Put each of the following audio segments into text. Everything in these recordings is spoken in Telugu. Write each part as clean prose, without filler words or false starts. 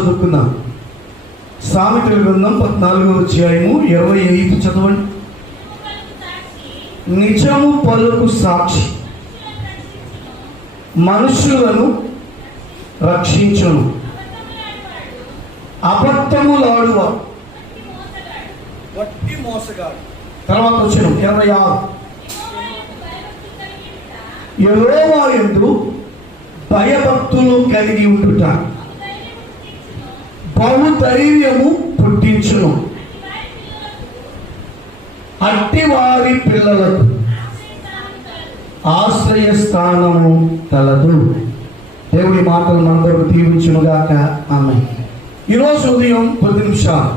చదువుకుందాం. సామెతల గ్రంథం 14వ అధ్యాయము 25 చదవండి. నిజము పలుకు సాక్షి మనుషులను రక్షించును, అబద్ధములాడువ వట్టి మోసగాడు. తర్వాత వచ్చిన 26 యెహోవా యందు భయభక్తులు కలిగి ఉండుట బహుధైర్యము పుట్టించును, అట్టి వారి పిల్లలకు ఆశ్రయస్థానము కలదు. దేవుడి మాటలు మనందరూ దీవించునుగాక. ఆమేన్. ఈరోజు ఉదయం 10 నిమిషాలు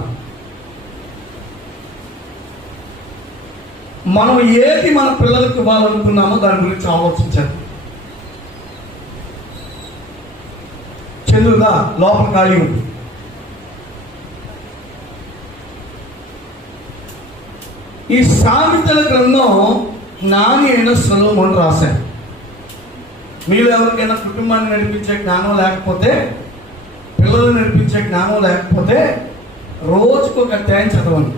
మనం ఏది మన పిల్లలకు ఇవ్వాలనుకున్నామో దాని గురించి ఆలోచించాలి. చంద్రుగా లోపల ఖాళీ ఉంది. ఈ సామెతల గ్రంథం జ్ఞాని అయిన సొలొమోను రాశారు. మీరు ఎవరికైనా కుటుంబాన్ని నడిపించే జ్ఞానం లేకపోతే, పిల్లల్ని నడిపించే జ్ఞానం లేకపోతే రోజుకు ఒక అధ్యాయం చదవండి.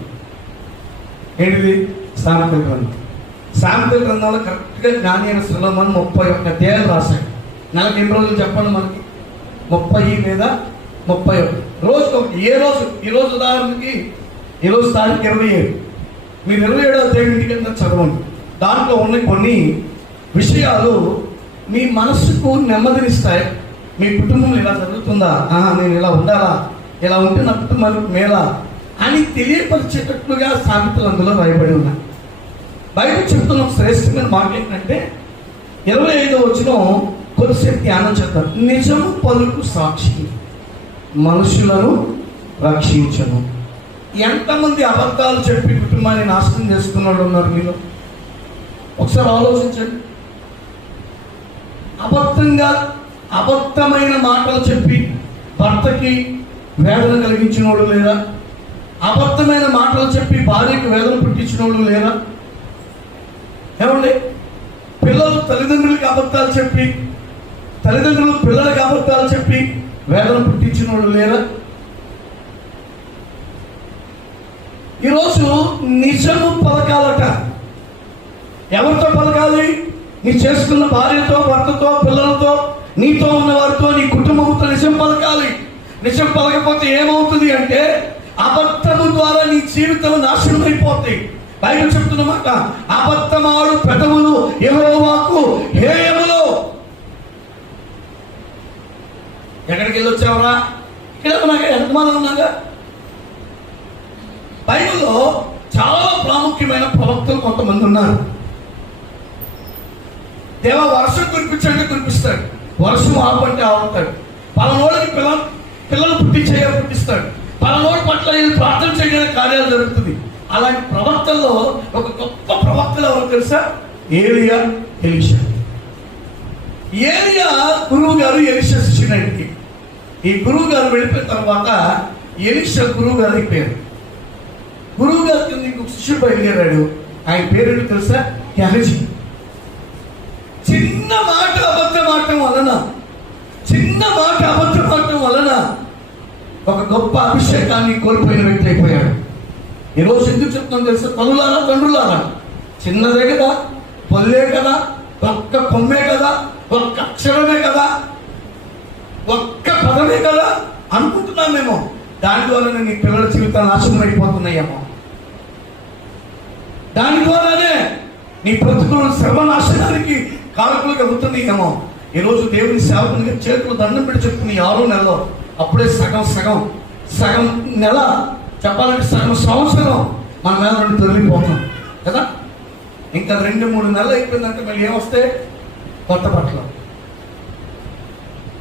ఏంటిది? సామెతల గ్రంథం. సామెతల గ్రంథంలో కరెక్ట్గా జ్ఞాని అయిన సొలొమోను 31 అధ్యాయాలు రాశాడు. నెలకు ఎన్ని రోజులు చెప్పండి మనకి? 30 లేదా 31. రోజుకు ఏ రోజు? ఈరోజు ఉదాహరణకి ఈరోజు తారీఖు 27. మీరు 27వ అధ్యాయం ఇంటికి చదవండి. దాంట్లో ఉన్న కొన్ని విషయాలు మీ మనస్సుకు నెమ్మదినిస్తాయి. మీ కుటుంబంలో ఇలా జరుగుతుందా, నేను ఇలా ఉండాలా, ఇలా ఉంటే నా కుటుంబానికి మేలా అని తెలియపరిచేటట్లుగా సామెతలు అందులో రాయబడి ఉన్నాయి. బైబిల్ చెప్తున్న శ్రేష్టమైన మాట ఏంటంటే 25వ వచనం కొద్దిసేపు ధ్యానం చేద్దాం. నిజము పలుకు సాక్షి మనుషులను రక్షించను. ఎంతమంది అబద్ధాలు చెప్పి కుటుంబాన్ని నాశనం చేసుకున్న వాళ్ళు ఉన్నారు మీలో? ఒకసారి ఆలోచించండి. అబద్ధమైన మాటలు చెప్పి భర్తకి వేదన కలిగించిన వాళ్ళు లేరా? అబద్ధమైన మాటలు చెప్పి భార్యకి వేదన పుట్టించిన వాళ్ళు లేరా? ఏమండి? పిల్లలు తల్లిదండ్రులకి అబద్ధాలు చెప్పి, తల్లిదండ్రులు పిల్లలకి అబద్ధాలు చెప్పి వేదన పుట్టించిన వాళ్ళు లేరా? ఈరోజు నిజము పలకాలట. ఎవరితో పలకాలి? నీ చేసుకున్న భార్యతో, భర్తతో, పిల్లలతో, నీతో ఉన్న వారితో, నీ కుటుంబంతో నిజం పలకాలి. నిజం పలకపోతే ఏమవుతుంది అంటే అబద్ధము ద్వారా నీ జీవితం నాశనం అయిపోతాయి. బైబిల్ చెప్తున్నమాట, అబద్ధమాడు పెదవులు యెహోవాకు హేయములు. ఎక్కడికి వెళ్ళి వచ్చావరా? ఇక్కడ ఉన్నాగా, ఎంతమంది ఉన్నాగా? బైబిల్లో చాలా ప్రాముఖ్యమైన ప్రవక్తలు కొంతమంది ఉన్నారు. దేవ వర్షం కురిపించండి, కురిపిస్తాడు. వర్షం ఆపంటే ఆపుతాడు. పలానోడికి పిల్లలు పుట్టిస్తాడు. పలానోడి పట్ల ప్రార్థన చేయడానికి కార్యాలు జరుగుతుంది. అలాంటి ప్రవక్తల్లో ఒక గొప్ప ప్రవక్తలు ఎవరు తెలుసా? ఏలియా, ఎలీషా. ఏలియా గురువు గారు ఎలీషా శిష్యునికి. ఈ గురువు గారు వెళ్ళిపోయిన తర్వాత ఎలీషా గురువు గారు అయిపోయారు. గురువు గారికి ఇంకొక శిష్యుడు బయలుదేరాడు. ఆయన పేరు తెలుసా? గెహజీ. చిన్న మాట అబద్ధమాడటం వలన ఒక గొప్ప అభిషేకాన్ని కోల్పోయిన వ్యక్తి అయిపోయాడు. ఈరోజు ఎందుకు చెప్తాను తెలుసా? తల్లులారా, తండ్రులారా, చిన్నదే కదా, పల్లే కదా, ఒక్క కొమ్మే కదా, ఒక్క అక్షరమే కదా, ఒక్క పదమే కదా అనుకుంటున్నామేమో. దాని ద్వారానే నీ పిల్లల జీవితాలు నాశనం అయిపోతున్నాయేమో. దాని ద్వారానే నీ బ్రతుకులు సర్వనాశనానికి కారకులుగా అవుతున్నాయేమో. ఈరోజు దేవుని సేవకునిగా చేతులు దండం పెట్టి చెప్తున్న 6వ నెలలో అప్పుడే సగం నెల చెప్పాలంటే సగం సంవత్సరం మన మీద నుండి తొలగిపోతాం కదా. ఇంకా 2-3 నెలలు అయిపోయిందంటే మళ్ళీ ఏమొస్తే కొత్త బట్టలు,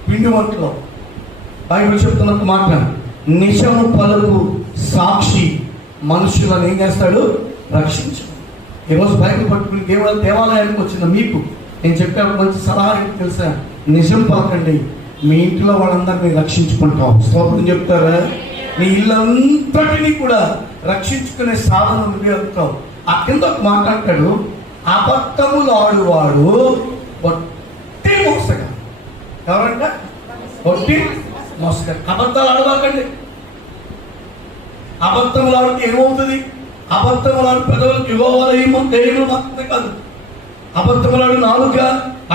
పిండి వంటలు. బైబిల్ చెప్తున్న మాట, నిజము పలుకు సాక్షి మనుషులను ఏం చేస్తాడు? రక్షించు. ఈరోజు బైబిల్ పట్టుకుని దేవాలయానికి వచ్చిన మీకు నేను చెప్పే మంచి సలహా ఏంటి తెలుసా? నిజం పలకండి. మీ ఇంట్లో వాళ్ళందరినీ రక్షించుకుంటాం. స్తోత్రం చెప్తారా? నీ ఇల్లంతటినీ కూడా రక్షించుకునే సాధన నువ్వే అవుతావు. ఆ కింద ఒక మాట్లాడతాడు, అబద్ధములు ఆడువాడు వట్టి మోసగా. ఎవరంట? వట్టి మోసగాడు. అబద్ధాలు ఆడబాకండి. అబద్ధములు ఆడితే ఏమవుతుంది? అబద్ధములాడు పెదవులకు ఇవ్వవలయము దేవుడు మాత్రమే కాదు, అబద్ధములాడు నాలుక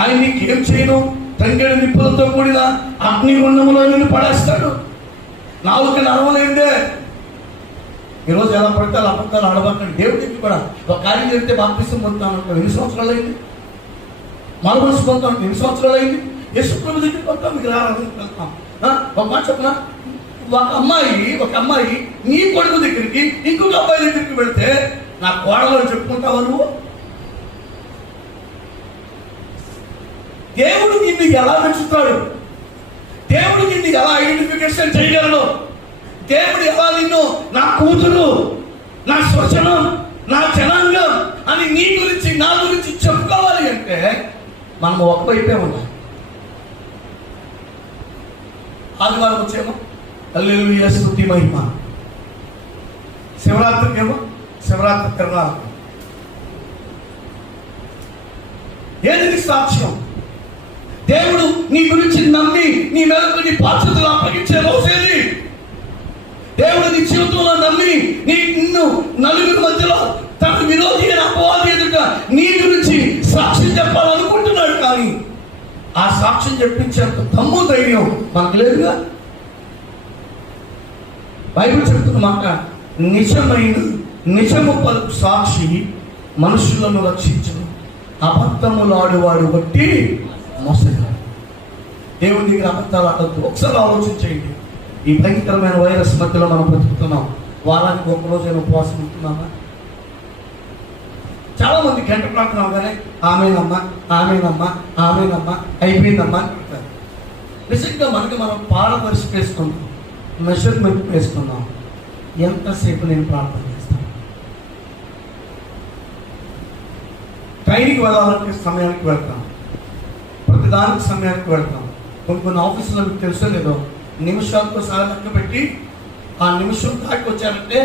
ఆయన నీకు ఏం చేయను, తంగడి నిప్పులతో కూడిన అగ్నిగుండములో నిన్ను పడేస్తాడు. నాలుక నడవలేందే. ఈరోజు ఎలా పడితే అలా అబద్ధాలు ఆడబాకండి. దేవుడికి కూడా ఒక కార్యం చెప్తే బాప్తిసం పొందుతాను ఎన్ని సంవత్సరాలు అయింది, మారుమనసు పొందుతాను ఎన్ని సంవత్సరాలు అయింది, యేసు ప్రభు దగ్గరికి వెళ్తాం, మీకు వెళ్తాం. ఒక మాట చెప్పనా, ఒక అమ్మాయి నీ కొడుకు దగ్గరికి ఇంకొక అబ్బాయి దగ్గరికి వెళ్తే నా కోడలు చెప్పుకుంటావా నువ్వు? దేవుడు నిన్ను ఎలా మెచ్చుతాడు, దేవుడు నిన్ను ఎలా ఐడెంటిఫికేషన్ చేయగలడు, దేవుడు ఎలా నిన్ను నా కూతురు, నా స్వచనం, నా జనాంగం అని నీ గురించి నా గురించి చెప్పుకోవాలి అంటే మనం ఒకవైపే ఉండాలి. ఆదివారం వచ్చేమో హల్లెలూయా స్తుతి మహిమ, శివరాత్రికేమో శివరాత్రి తిరణాలు. ఏది సాక్ష్యం? దేవుడు నీ గురించి నమ్మి నీ మేరకు నీ బాధ్యతలు అప్పగించే రోజేది. దేవుడు నీ జీవితంలో నమ్మి నిన్ను నలుగురి మధ్యలో తన విరోధి అయిన అపవాది ఎదుట నీ గురించి సాక్ష్యం చెప్పాలనుకుంటున్నాడు. కానీ ఆ సాక్ష్యం చెప్పించేంత దమ్ము ధైర్యం మనకు లేదుగా. బైబిల్ చెప్తున్న మాట, నిజము పలుకు సాక్షి మనుషులను రక్షించను, అబద్ధములాడువాడు బట్టి మోసగాడు. దేవుని దగ్గర అబద్ధాలు ఆడద్దు. ఒకసారి ఆలోచించేయండి. ఈ భయంకరమైన వైరస్ మధ్యలో మనం బ్రతుకుతున్నాం. వారానికి ఒక్కరోజైనా ఉపవాసం ఉంటున్నామా? చాలా మంది గంట ప్రార్థన అవగానే ఆమెనమ్మా ఆమెనమ్మా ఆమెనమ్మా అయిపోయిందమ్మా అని చెప్తారు. నిజంగా మనకి మనం పారదర్శక వేసుకుంటాం, మెషర్మెంట్ వేసుకున్నాం. ఎంతసేపు నేను ప్రార్థన చేస్తాను? ట్రైన్కి వెళ్ళాలంటే సమయానికి వెళ్తాం, ప్రతిదానికి సమయానికి వెళ్తాం. కొన్ని ఆఫీసులో మీకు తెలుసో లేదో నిమిషాలతో సహా లెక్క పెట్టి ఆ నిమిషం దాటి వచ్చారంటే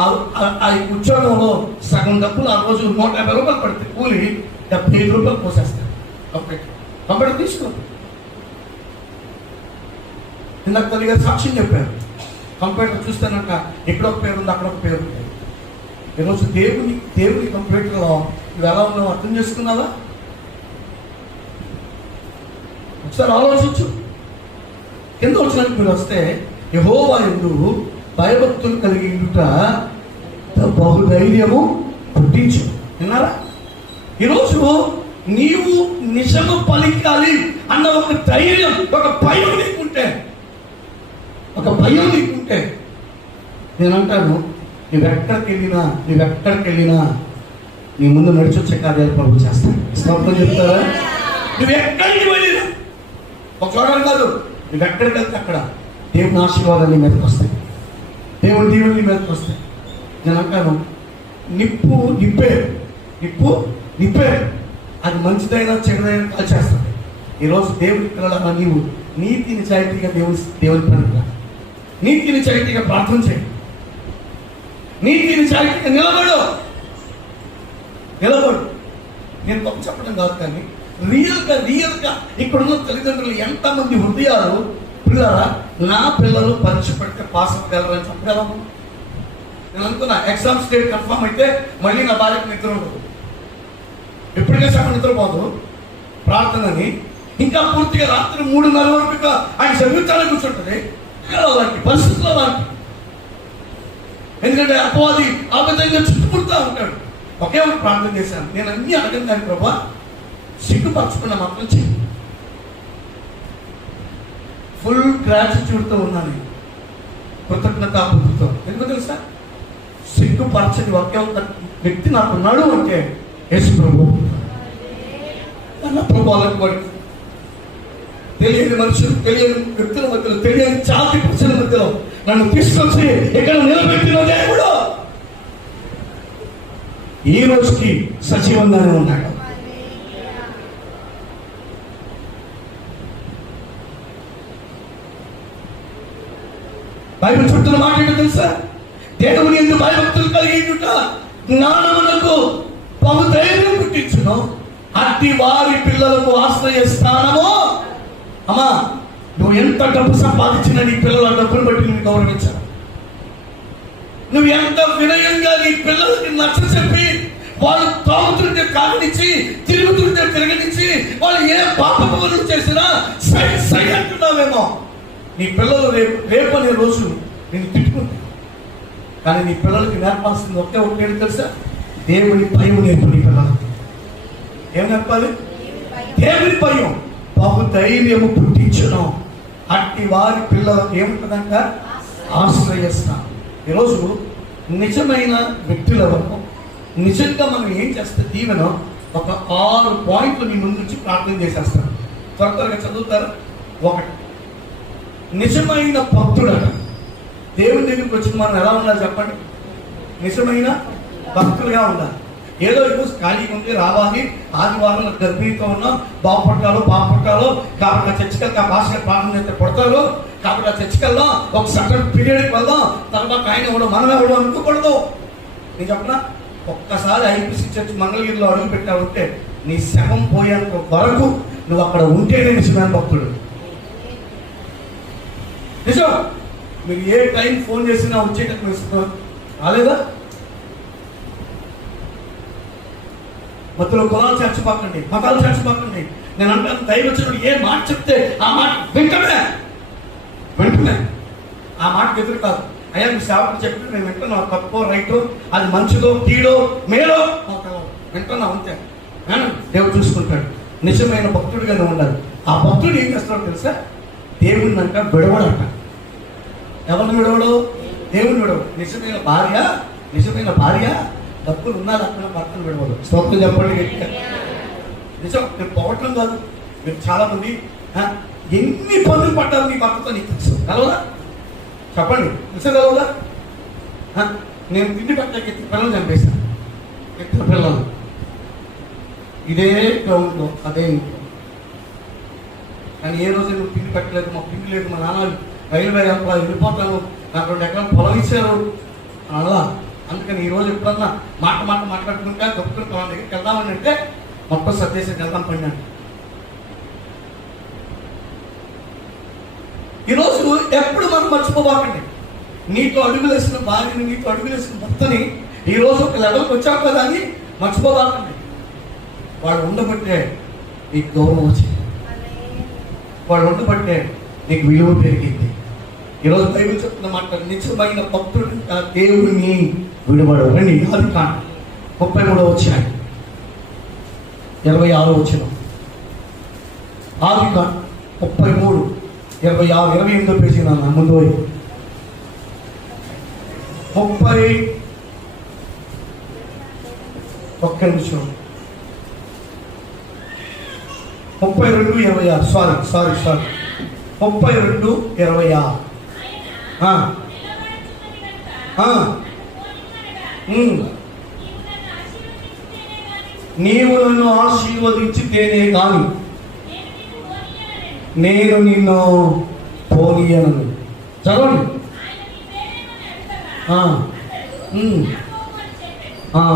ఆ ఉద్యోగంలో సగం డబ్బులు ఆ రోజు 150 రూపాయలు పడితే కూలి 75 రూపాయలు పోసేస్తారు. కంప్యూటర్ తీసుకోండి. ఇందాక తల్లిగా సాక్ష్యం చెప్పారు. కంప్యూటర్ చూస్తానంట ఇక్కడ ఒక పేరు ఉంది, అక్కడ ఒక పేరు ఉంది. ఈరోజు దేవుని కంప్యూటర్లో నువ్వు ఎలా ఉన్నావు అర్థం చేసుకున్నావా? ఒకసారి ఆలోచించు. కింద వచ్చినానికి మీరు వస్తే యెహోవా యందు భయభక్తులు కలిగి ఉండుట బహుధైర్యము పుట్టించు. విన్నారా? ఈరోజు నీవు నిజము పలికాలి అన్న ఒక ధైర్యం, ఒక భయం నీకుంటే నేను అంటాను, నువ్వెక్కడికి వెళ్ళినా నీ ముందు నడిచొచ్చే కార్యాలు ప్రభు చేస్తాను. స్తోత్రం చెప్తారా? నువ్వెక్కడికి వెళ్ళినా ఒక చోట కాదు, నువ్వెక్కడికి వెళ్తే అక్కడ దేవుని ఆశీర్వాదాలు నీ మీదకి వస్తాయి, దేవుని దీవులు నీ మీదకి వస్తాయి. నేను అంటాను, నిప్పు నిప్పే అది మంచిదైనా చెడుదైనా కాల్చేస్తుంది. ఈరోజు దేవుని పిల్లల నీవు నీతి నిజాయితీగా దేవుని పని, నీతి నిజాయితీగా ప్రార్థన చేయి, నీతి నిజాయితీగా నిలబడు. నేను గొప్ప చెప్పడం కాదు, కానీ రియల్గా ఇక్కడున్న తల్లిదండ్రులు ఎంతమంది హృదయాలు పిల్లరా నా పిల్లలు పరీక్ష పెడితే పాస్ అవ్వగలరని చెప్పగలము. నేను అనుకున్నా ఎగ్జామ్స్ డేట్ కన్ఫర్మ్ అయితే మళ్ళీ నా భార్యకు నిద్ర ఉండదు, ఎప్పటికే సగం నిద్రపోదు ప్రార్థనని. ఇంకా పూర్తిగా రాత్రి 3:30 వరకు ఆయన చదివించాలని కూర్చుంటుంది. అలాంటి పరిస్థితుల్లో అలాంటి, ఎందుకంటే అపవాది ఆ విధంగా చుట్టుముడుతూ ఉంటాడు. ఒకే ఒక ప్రార్థన చేశాను, నేను అన్ని అడగను కానీ ప్రభా సిగ్గుపరచుకున్న మాత్రం చెయ్యి. ఫుల్ గ్రాటిట్యూడ్తో ఉన్నాను, కృతజ్ఞతాబుద్ధితో. ఎందుకు తెలుసా? సిగ్గుపరచని ఒకే ఒక వ్యక్తి నాకున్నాడు అంటే యేసు ప్రభు. అన్న ప్రభావాలకు పడి తెలియని మనుషులు, తెలియని వ్యక్తుల మధ్యలో, తెలియని జాతి ప్రజల మధ్యలో నన్ను తీసుకొచ్చి ఇక్కడ నిలబెట్టిన దేవుడు ఈ రోజుకి సజీవంగానే ఉన్నాడు. బైబిల్ చుట్టూ మాట ఏంటో తెలుసా? దేవుని యందు భయభక్తులు కలిగి జ్ఞానమునకు బహుధైర్యం పుట్టించును, అట్టి వారి పిల్లలకు ఆశ్రయ స్థానము. అమ్మా నువ్వు ఎంత డబ్బు సంపాదించినా నీ పిల్లల డబ్బులు బట్టి నేను గౌరవించాలి. నువ్వు ఎంత వినయంగా నీ పిల్లలకి నచ్చ చెప్పి వాళ్ళు తాగుతుంటే కాగనిచ్చి, తిరుగుతుంటే తిరగనిచ్చి, వాళ్ళు ఏ పాప పనులు చేసినా సై అంటున్నావేమో, నీ పిల్లలు రేపు అనే రోజు నేను తిట్టుకుంటా. కానీ నీ పిల్లలకి నేర్పాల్సింది ఒకటే తెలుసా? దేవుని భయం నేర్పు. నీ పిల్లలకి ఏం నేర్పాలి? దేవుని భయం. బహుధైర్యము పుట్టించడం. అట్టి వారి పిల్లలకు ఏముంటుందంట? ఆశ్రయిస్తాం. ఈరోజు నిజమైన వ్యక్తుల వరకు నిజంగా మనం ఏం చేస్తే దీవెన ఒక 6 పాయింట్లు మీ ముందు నుంచి ప్రార్థన చేసేస్తాను. త్వరగా చదువుతారు. 1, నిజమైన భక్తుడట. దేవుని దగ్గరికి వచ్చిన మనం ఎలా ఉండాలి చెప్పండి? నిజమైన భక్తులుగా ఉండాలి. ఏదో ఈరోజు ఖాళీగా ఉంది, రావాలి, ఆదివారం గర్భిణీతో ఉన్నాం, బాగుపట్టాలో కాబట్టి ఆ చర్చికల్లా భాషగా ప్రార్థన చేస్తే పడతారు, కాబట్టి ఆ చర్చికల్లో ఒక సర్టన్ పీరియడ్కి వెళ్దాం, తర్వాత ఆయన ఎవడో మనం ఎవడో అనుకోకూడదు. నేను చెప్పనా, ఒక్కసారి ఐపీసీ చర్చ్ మంగళగిరిలో అడుగు పెట్టావుంటే నీ శవం పోయేంత వరకు నువ్వు అక్కడ ఉంటేనే నిజమైన భక్తుడు. నిజం. మీరు ఏ టైం ఫోన్ చేసినా వచ్చేటట్టు వేస్తున్నారు, రాలేదా? మధ్యలో కులాలు చేర్చబాకండి, మతాలు చేర్చబాకండి. నేను అంటాను, దైవజనుడు ఏ మాట చెప్తే ఆ మాట వెంటనే ఆ మాటకు ఎదురు కాదు. అయ్యా మీ సేవకుడు చెప్పి నేను వింటున్నా, తప్పో రైటో, అది మంచిదో కీడో మేలో వింటున్నా, అంతే. దేవుడు చూసుకుంటాడు. నిజమైన భక్తుడిగానే ఉండాలి. ఆ భక్తుడు ఏం చేస్తాడో తెలుసా? దేవుడిని అంట విడవడంట. ఎవరిని విడవడు? దేవుని విడవడు. నిజమైన భార్య డబ్బులు ఉన్నది అక్కడ భర్తను విడవదు. స్తోత్రం చెప్పండి. నిజం. నేను పోవటం కాదు. మీరు చాలా మంది ఎన్ని పనులు పడ్డారు మీ భర్తతో నీకు తెలుసు. కలవదా? చెప్పండి, తెలుసు కలవదా? నేను తిండి పెట్టాక 2 పిల్లలు చంపేశాను. 2 పిల్లలు ఇదే గ్రౌండ్లో, అదే ఇంట్లో. కానీ ఏ రోజు నువ్వు పిండి పెట్టలేదు, మా పిండి లేదు, మా నాన్న రైల్వే ఎంప్లాయ్, వెళ్ళిపోతాను, నాకు 2 ఎకరాలు పొలం ఇచ్చారు అలా. అందుకని ఈరోజు ఎప్పుడన్నా మాట్లాడుకుంటా గొప్పకుంటా వాళ్ళ దగ్గరికి వెళ్దామని అంటే మొత్తం సర్దేసి వెళ్దాం పడినాడు. ఈరోజు ఎప్పుడు మనం మర్చిపోబాకండి. నీతో అడుగులేసిన భార్యని, నీతో అడుగులేసిన భర్తని ఈరోజు ఒక లెవెల్కి వచ్చావు కదా అని మర్చిపోబాకండి. వాడు ఉండబట్టే నీకు గౌరవం వచ్చింది, వాడు ఉండబట్టే నీకు విలువ పెరిగింది. ఈరోజు బైబిల్ చెప్తున్న మాట, నిజమైన భక్తుడు దేవుడిని విడబడు. రండి, 33వ అధ్యాయం 26వ వచనం. 33, 26, 28వ పేజీ నాన్న ముందు 30. ఒక్క నిమిషం. 32, 26. సారీ 32, 26. నీవు నన్ను ఆశీర్వదించితేనే కాని నేను నిన్ను పోనీయను. చదవండి.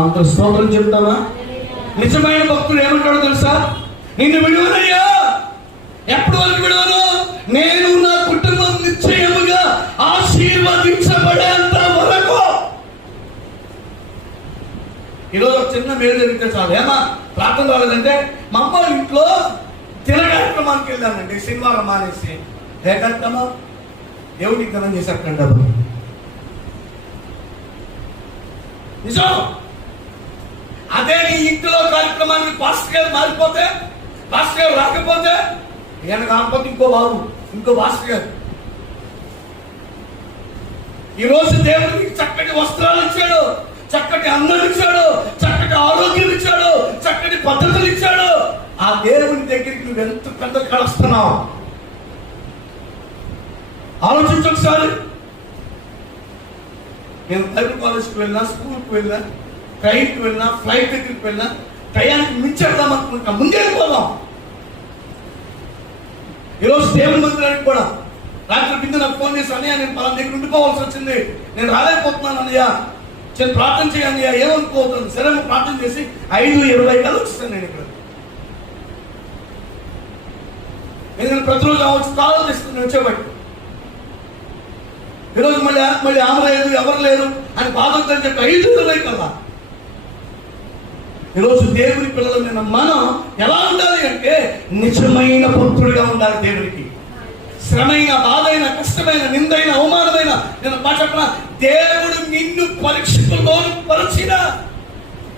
అంత స్తోత్రం చెప్తావా? నిజమైన భక్తుడు ఏమంటాడో తెలుసా? నిన్ను విడువనయ్యా. ఎప్పటి వరకు విడువను? నేను నా కుటుంబం నిశ్చయముగా ఆశీర్వదించబడేంత వరకు. ఈరోజు ఒక చిన్న మేలు జరిగితే చాలు. ఏమా ప్రార్థన రాలేదంటే, మా అమ్మ ఇంట్లో తిన కార్యక్రమానికి వెళ్ళానండి, శనివారం మానేసి. ఏ కార్యక్రమం? దేవుడికి ధనం చేశారు కండి. డబ్బు నిజం. అదే నీ ఇంట్లో కార్యక్రమానికి పాస్టర్ గారు మారిపోతే, పాస్టర్ గారు రాకపోతే, ఈయన కాకపోతే ఇంకో పాస్టర్ గారు. ఈరోజు దేవుడికి చక్కటి వస్త్రాలు ఇచ్చాడు, చక్కటి అందం ఇచ్చాడు, చక్కటి ఆరోగ్యం ఇచ్చాడు, చక్కటి పద్ధతులు ఇచ్చాడు. ఆ దేవుని దగ్గరికి నువ్వు ఎంత పెద్ద కలుస్తున్నావు ఆలోచించు ఒకసారి. నేను బైబిల్ కాలేజ్కి వెళ్ళినా, స్కూల్కి వెళ్ళినా, ట్రైన్కి వెళ్ళినా, ఫ్లైట్ దగ్గరికి వెళ్ళినా, టయానికి మించేద్దాం అనుకుంటా, ముందే వెళ్ళిపోదాం. ఈరోజు దేవుని మందిరానికి కూడా రాత్రి బిందు నాకు ఫోన్ చేసి, అన్నయ్య నేను పలానా దగ్గర ఉండిపోవాల్సి వచ్చింది, నేను రాలేకపోతున్నాను అన్నయ్య, ప్రార్థన చేయాలయ్యా, ఏమనుకోవద్దు. సరే ప్రార్థన చేసి 5:20 కల్లా వచ్చేస్తాను నేను ఇక్కడ. ఎందుకంటే ప్రతిరోజు ఆమె కాలు తెస్తుంది వచ్చేబట్టి. ఈరోజు మళ్ళీ ఆమె లేదు, ఎవరు లేరు అని బాధొద్దని చెప్పి 5 కల్లా. ఈరోజు దేవుని పిల్లలమైన మనం ఎలా ఉండాలి అంటే నిజమైన భక్తుడిగా ఉండాలి దేవునికి. శ్రమైన, బాధైన, కష్టమైన, నిందైన, అవమానమైన నేను మాట చెప్పిన దేవుడు నిన్ను పరీక్షించిన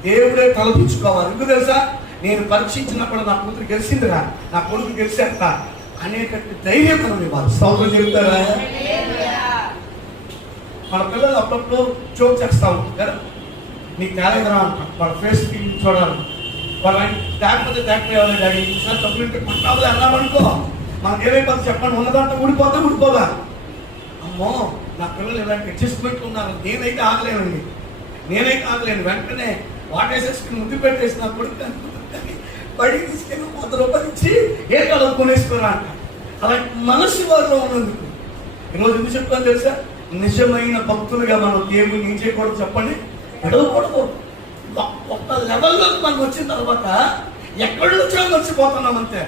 దేవుడే తలపించుకోవాలి. ఎందుకు తెలుసా? నేను పరీక్షించినప్పుడు నా కూతురు గెలిచిందిరా, నా కొడుకు గెలిచాక అనేటట్టు ధైర్యం మనం ఇవ్వాలి. స్తోత్రం చెబుతారా? మన పిల్లలు అప్పుడప్పుడు జోక్ చేస్తా ఉంటారు కదా, నీకు తేలేదురా అంటాం. వాళ్ళ ఫేస్కి చూడాలి. వాళ్ళ తేకపోతే తేకపోవాలి డాడీ, ఈసారి తప్పుంటే కొట్టాలి అన్నామనుకో, మనకి ఏమైపోతుంది చెప్పండి, ఉన్నదంతా ఊడిపోదా. అమ్మో నా పిల్లలు ఇలాంటి అడ్జస్ట్మెంట్లు ఉన్నారు, నేనైతే ఆగలేనండి. వెంటనే వాటేసేసుకుని ముద్దు పెట్టేసి నా కొడుకు బడికి తీసుకెళ్ళి 100 రూపాయలు ఇచ్చి ఏ కలర్ కొనేసుకోరా అంట. అలాంటి మనసు వారిలో ఉన్నందుకు ఈరోజు ఎందుకు చెప్తాను తెలుసా? నిజమైన భక్తులుగా మనం దేవుని ఏం చేయకూడదు చెప్పండి, ఎడవకూడదు. ఒక్క లెవెల్లోకి మనం వచ్చిన తర్వాత ఎక్కడి నుంచో మర్చిపోతున్నాం అంతే.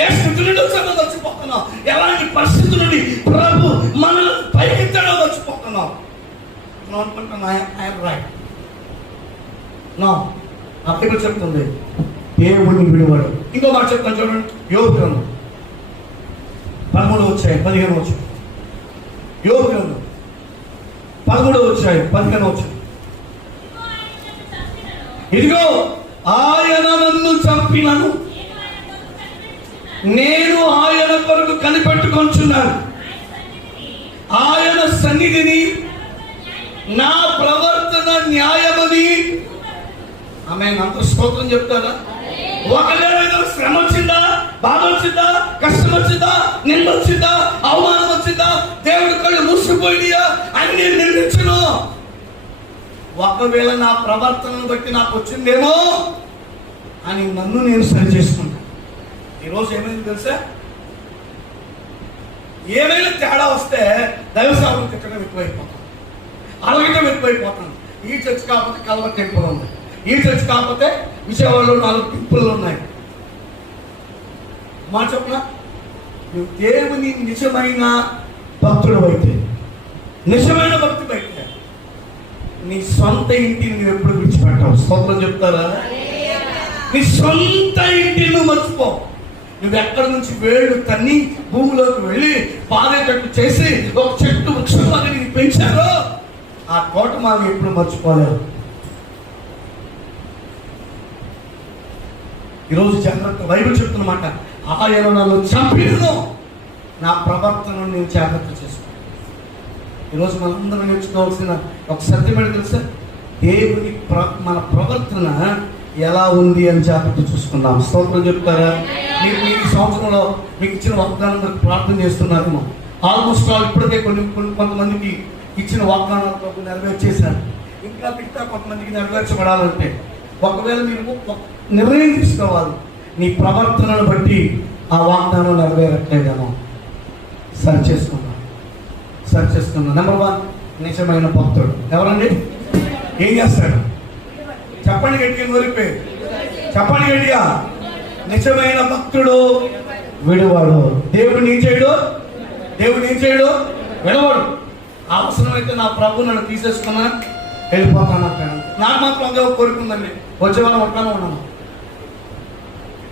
ఏ స్థితి నుండి వచ్చామో మర్చిపోతున్నాం. ఎలాంటి పరిస్థితుల నుండి ప్రభు మనల్ని పైకెత్తాడో మర్చిపోతున్నాం. మనం అనుకుంటున్నాం ఐఎమ్ రైట్. నో, అప్పుడు చెప్తుంది దేవుడిని విడివాడు. ఇంకో మాట చెప్తాను చూడండి, యోబు గ్రంథం 13:15. యోబు గ్రంథం 13:15. ఇదిగో ఆయన నన్ను చంపినను, నేను ఆయన కొరకు కనిపెట్టుకొంచున్నాను. ఆయన సన్నిధిని నా ప్రవర్తన న్యాయమని. ఆమె అంత స్తోత్రం చెప్తారా? ఒకవేళ శ్రమ వచ్చిందా, బాధ వచ్చిందా, కష్టం వచ్చిందా, నింద వచ్చిందా, అవమానం వచ్చిందా, దేవుడి కళ్ళు మూసిపోయినాయా అని నేను నిర్మించను. ఒకవేళ నా ప్రవర్తనను బట్టి నాకు వచ్చిందేమో అని నన్ను నేను సరి చేసుకుంటాను. ఈరోజు ఏమైంది తెలుసా? ఏమైనా తేడా వస్తే దైవ సేవలు తిట్టడం ఎక్కువైపోతాం, అలగటం ఎక్కువైపోతాం. ఈ చర్చ కాకపోతే కల్వ టెంపుల్ ఉంది, ఈ చర్చ కాకపోతే విజయవాడలో 4 టెంపుల్లు ఉన్నాయి. మా చెప్పిన నువ్వు దేవుని నిజమైన భక్తుడు అయితే, నిజమైన భక్తుడు అయితే నీ సొంత ఇంటిని నువ్వు ఎప్పుడు విడిచిపెట్టావు. స్తోత్రం చెప్తారా? నీ సొంత ఇంటిని నువ్వు మర్చిపో. నువ్వు ఎక్కడి నుంచి వేళ్ళు తన్ని భూమిలోకి వెళ్ళి పారేటట్టు చేసి ఒక చెట్టు వృక్షంగా నీకు పెంచారో ఆ తోట మనం ఎప్పుడు మర్చిపోలేవు. ఈరోజు జాగ్రత్త. బైబిల్ చెప్తున్నమాట, ఆయన నన్ను చంపినను నా ప్రవర్తన నేను జాగ్రత్త చేసుకో. ఈరోజు మనందరం నేర్చుకోవాల్సిన ఒక సత్యం ఏంటి తెలుసా? దేవుని మన ప్రవర్తన ఎలా ఉంది అని జాగ్రత్త చూసుకుందాం. స్తోత్రం చెప్తారా? మీరు ఈ సంవత్సరంలో మీకు ఇచ్చిన వాగ్దానం ప్రార్థన చేస్తున్నారేమో. ఆల్మోస్ట్ ఆల్ ఇప్పటికే కొంతమందికి ఇచ్చిన వాగ్దానాలతో నెరవేర్చేశారు. ఇంకా కొంతమందికి నెరవేర్చబడాలంటే ఒకవేళ మీరు నిర్ణయం తీసుకోవాలి, నీ ప్రవర్తనను బట్టి ఆ వాగ్దానం నెరవేరట్లేదేమో సరి చేసుకుందాం. నెంబర్ 1 నిజమైన భక్తుడు ఎవరండి? ఏం చేస్తాడు చెప్పండి గట్టిగా, కోరిపోయి చెప్పండి గట్టిగా. నిజమైన భక్తుడు విడువాడు. దేవుడు ఏం చేయడు, విడవాడు. అవసరమైతే నా ప్రభు నన్ను తీసేసుకున్నా వెళ్ళిపోతాను అంటాను. నాకు మాత్రం అదే కోరుకుందండి, వచ్చేవాళ్ళం ఒక్కనే ఉన్నాను.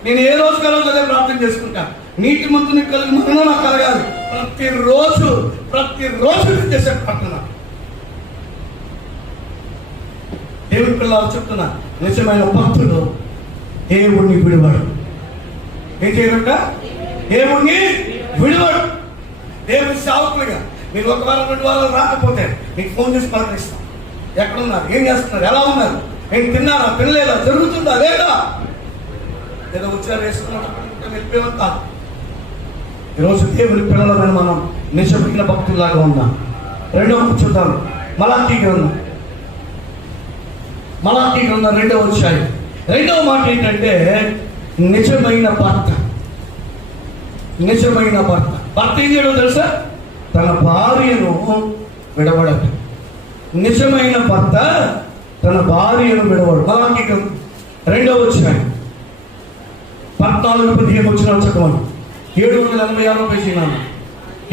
నేను ఏ రోజు కలగదు అదే ప్రార్థన చేసుకుంటాను. నీటి మంతుని కలిగి మరణం నాకు కలగాలి. ప్రతిరోజు నేను చేసే ప్రార్థన. దేవుని పిల్లలు చెప్తున్నా, నిజమైన భక్తుడు దేవుణ్ణి విడివాడు. ఏం చేయడంట? దేవుణ్ణి విడివాడు. దేవుని సేవకులుగా మీరు 1 వారం 2 వారాలు రాకపోతే మీకు ఫోన్ చేసి పలకరిస్తాం. ఎక్కడున్నారు, ఏం చేస్తున్నారు, ఎలా ఉన్నారు, ఏం తిన్నారా, తినలేదా, జరుగుతుందా లేదా, ఏదో ఉచ్చారు వేసుకున్నట్టు వెళ్ళిపోతా. ఈరోజు దేవుని పిల్లలమైన మనం నిజమైన భక్తుల్లాగా ఉన్నాం. 2వ చూద్దాం, మలాకీ గ్రంథం 2వ అధ్యాయం 2వ మాట ఏంటంటే నిజమైన భర్త. భర్త ఏం చేయడం తెలుసా? తన భార్యను విడవడట. నిజమైన భర్త తన భార్యను విడవడు. మలాకీ గ్రంథం 2వ అధ్యాయం 14-15 చదవండి. 786 పేజీ నాన్న,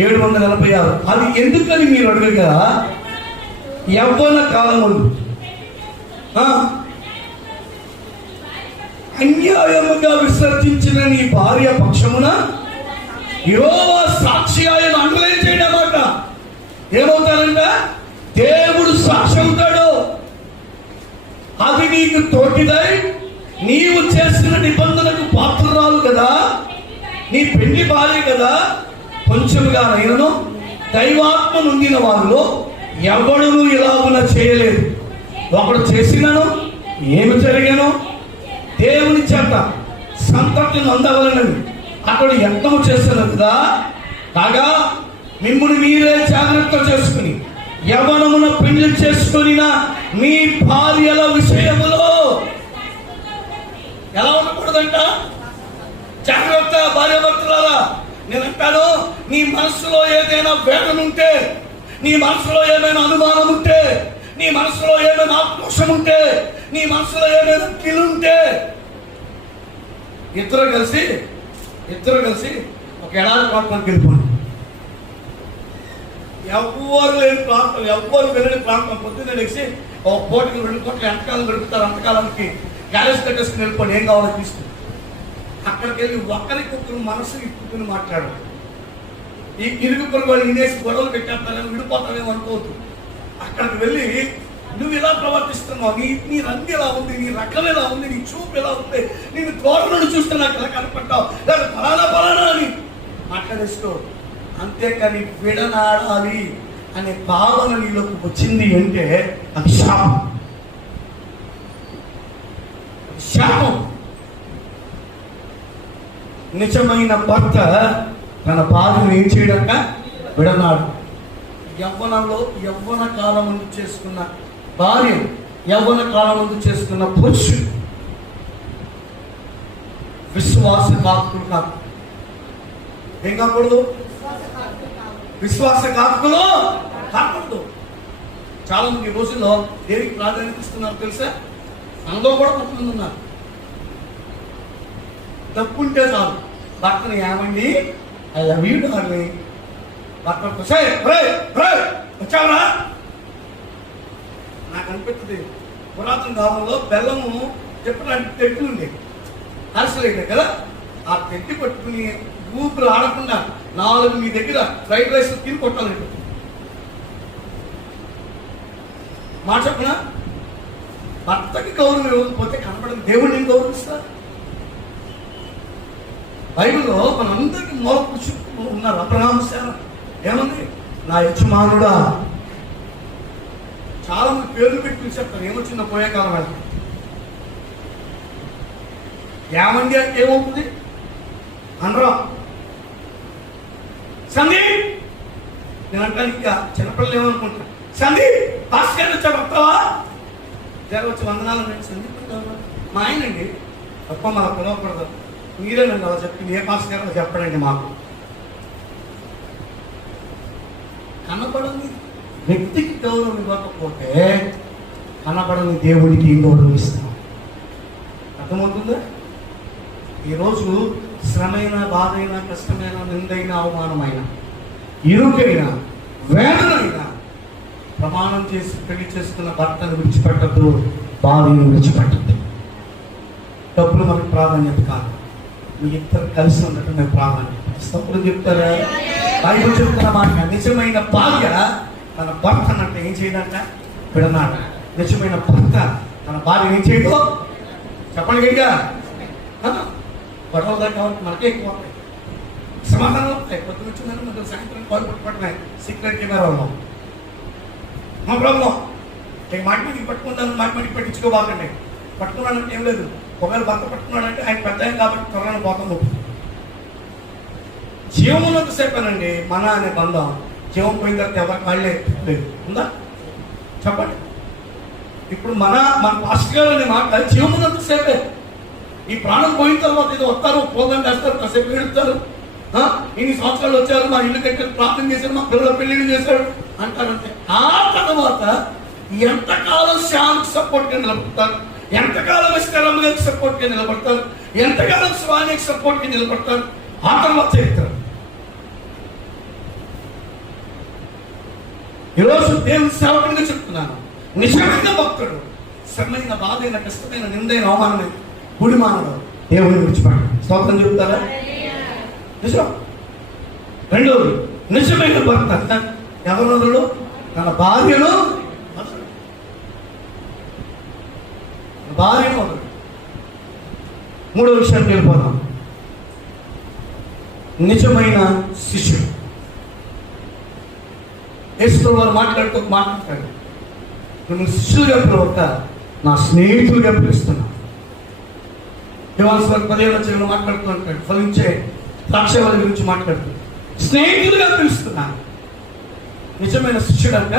786. అది ఎందుకని మీరు అడగగా, యవ్వన కాలముందు అన్యాయముగా విసర్జించిన నీ భార్య పక్షమున యెహోవా సాక్షి ఆయన అండర్లైన్ చేయడం అన్నమాట. ఏమవుతారంట? దేవుడు సాక్షి అవుతాడు. అది నీకు తోటిదై నీవు చేసిన నిబంధనకు పాత్రురాలు కదా, నీ పెళ్లి భార్య కదా. కొంచెంగా నైనను దైవాత్మ నొందిన వారిలో ఎవడును ఇలాగున చేయలేదు. ఒకడు చేసినను ఏమి జరిగాను? దేవుని చేత సంతతిని అందవలనని అతడు యత్నము చేస్తున్నారు కదా. కాగా మిమ్ముని మీరే జాగ్రత్త చేసుకుని యవ్వనమున పెళ్లి చేసుకుని మీ భార్యల విషయములో ఎలా ఉండకూడదంట? జాగ్రత్త భార్యాభర్తలారా. నేను అంటాను, నీ మనసులో ఏదైనా వేదన ఉంటే, నీ మనసులో ఏమైనా అనుమానం ఉంటే, నీ మనసులో ఏమైనా ఆక్రోషం ఉంటే, నీ మనసులో ఏమైనా కిలుంటే, ఇద్దరు కలిసి ఒక ఎడారి ప్రాంతానికి వెళ్ళిపోండి. ఎవ్వరు లేని ప్రాంతం, ఎవ్వరు వెళ్ళని ప్రాంతం. పొద్దున్నే లేచి ఒక కోటికి 2 కోట్ల ఎంతకాలం గడుపుతారు. అంతకాలానికి గ్యారేజ్ కట్టేసుకుని వెళ్ళిపోండి, ఏం కావాలో తీసుకుని. అక్కడికి వెళ్ళి ఒకరికొకరు మనసు ఇప్పుకుని మాట్లాడు. ఈ ఇరుగు పొరుగు వాళ్ళు వినేసి గొడవలు పెట్టేస్తారని విడిపోతావేమో అనుకోవద్దు. అక్కడికి వెళ్ళి నువ్వు ఇలా ప్రవర్తిస్తున్నావు, నీ రంగు ఎలా ఉంది, నీ రకం ఎలా ఉంది, నీ చూపు ఎలా ఉంది, నేను తోటలను చూస్తే నాకు ఎలా కనపడ్డావు, లేదా పలానా అని మాట్లాడేసుకో. అంతేకాని విడనాడాలి అనే భావన నీలోకి వచ్చింది అంటే అది శాపం. నిజమైన భర్త తన భార్యను ఏం చేయడంట? విడనాడు. యవ్వన కాలం ముందు చేసుకున్న భార్య, యవ్వన కాలం ముందు చేసుకున్న పురుషుడు విశ్వాసఘాతకులు కాదు. ఏం కాకూడదు? విశ్వాసఘాతకులు కాకూడదు. చాలా మంది ఈ రోజుల్లో దేనికి ప్రాధాన్యత ఇస్తున్నారు తెలుసా? అందులో కూడా కొంతమంది ఉన్నారు. తప్పుంటే చాలు భర్తను ఏమండి ఐ లవ్ యూ డార్లింగ్, భర్తకు వచ్చావరా. నాకు అనిపిస్తుంది, పురాతన కాలంలో బెల్లము చెప్పడానికి తెడ్డు ఉండేది, అరసలేదు కదా. ఆ తెడ్డి పట్టుకుని ఊపిరి ఆడకుండా 4 మీ దగ్గర ఫ్రైడ్ రైస్ తిని కొట్టాలండి. మాట చెప్పనా? భర్తకి గౌరవం ఇవ్వకపోతే కనపడని దేవుడిని ఏం గౌరవిస్తా? బైబిల్లో మనందరికీ మూల పురుషులు ఉన్నారు. అబ్రహాము శారా ఏమంది? నా యజమానుడా. చాలా మంది పేర్లు పెట్టి పిలిచేస్తారు. ఏమొచ్చిందో పోయే కాలం వెళ్తాం. ఏమంది అంటే ఏమవుతుంది? అనరా సందీప్. నేను అంటాను, ఇంకా చిన్నపిల్లలు ఏమనుకుంటా, సందీప్ భాస్కర్ వచ్చా వస్తావా? వచ్చి వందనాలు రండి. సందీప్ మా ఆయనండి. తప్ప మన పిలవకూడదు, మీరే నన్ను అలా చెప్పింది. ఏ భాస్కర్ అని చెప్పడండి. మాకు కనబడని వ్యక్తికి గౌరవం ఇవ్వకపోతే కనబడని దేవుడికి ఏం గౌరవం ఇస్తాం? అర్థమవుతుందా? ఈరోజు శ్రమైన, బాధైన, కష్టమైన, నిందైన, అవమానమైన, ఇరుకైన, వేదనైన ప్రమాణం చేసి పెళ్లి చేసుకున్న భర్తను విడిచిపెట్టద్దు, భార్యను విడిచిపెట్టద్దు. డబ్బులు మనకు ప్రాధాన్యత కాదు, మీ ఇద్దరు కలిసి ఉండటం మేము ప్రాధాన్యత. తప్పుడు చెప్తారా? బైబిల్ చెప్తున్న మాట, నిజమైన భార్య తన భర్తనంటే ఏం చేయదంట? విడనాడు. నిజమైన భర్త తన భార్య ఏం చేయదు? చెప్పండి గట్టిగా. గొడవలు కాబట్టి మనకే ఎక్కువ సమాధానం వస్తాయి. పొద్దున వచ్చిందని మనం సాయంత్రం కాల్ పట్టుకుంటున్నాయి సీక్రెట్ కెమెరా ఉన్నాం. మా ప్రాబ్లం మాట మీదకి పట్టుకుంటాను, మాట మీదకి పట్టించుకోబాకండి. పట్టుకున్నాడంటే ఏం లేదు. ఒకవేళ భర్త పట్టుకున్నాడంటే ఆయన పెద్ద కాబట్టి త్వరగా పోతాం. జీవం ఉన్నంతసేపేనండి మన అనే బంధం. జీవం పోయిన తర్వాత ఎవరికి వాళ్ళే లేదు. ఉందా? చెప్పండి. ఇప్పుడు మన పాస్టర్ గారు అనే మాట జీవం ఉన్నంతసేపే. ఈ ప్రాణం పోయిన తర్వాత ఏదో వస్తారు, పోదని వేస్తారు, కాసేపు ఏడుస్తారు. ఇన్ని సంవత్సరాలు వచ్చారు, మా ఇల్లు కట్టారు, ప్రార్థన చేశారు, మా పిల్లల పెళ్లిళ్ళు చేశారు అంటారంటే ఆ తర్వాత ఎంతకాలం శ్యామ్కి సపోర్ట్గా నిలబడతారు, ఎంతకాలం స్థిరంగా సపోర్ట్గా నిలబడతారు, ఎంతకాలం స్వామికి సపోర్ట్గా నిలబడతారు? ఆ తర్వాత చరిత్ర. ఈరోజు దేవుని సేవకునిగా చెప్తున్నాను, నిజమైన భక్తుడు శ్రమైన, బాధైన, కష్టమైన, నిందైన, అవమానమైన, గుడిమానడు దేవుని విడిచిపెట్టాడు. స్తోత్రం చెప్తారా? నిజం. రెండోది, నిజమైన భర్త ఎవరు? తన భార్యను వదలడు. మూడో విషయానికి వెళ్ళిపోదాం. నిజమైన శిష్యుడు. యేసు వారు మాట్లాడతాడు, నువ్వు శిష్యులుగా పిలవక నా స్నేహితులుగా పిలుస్తున్నా. యోహాను 15 మాట్లాడుతూ అంటాడు, ఫలించే ద్రాక్షవల్లి గురించి మాట్లాడుతూ స్నేహితులుగా పిలుస్తున్నాను. నిజమైన శిష్యుడు అంట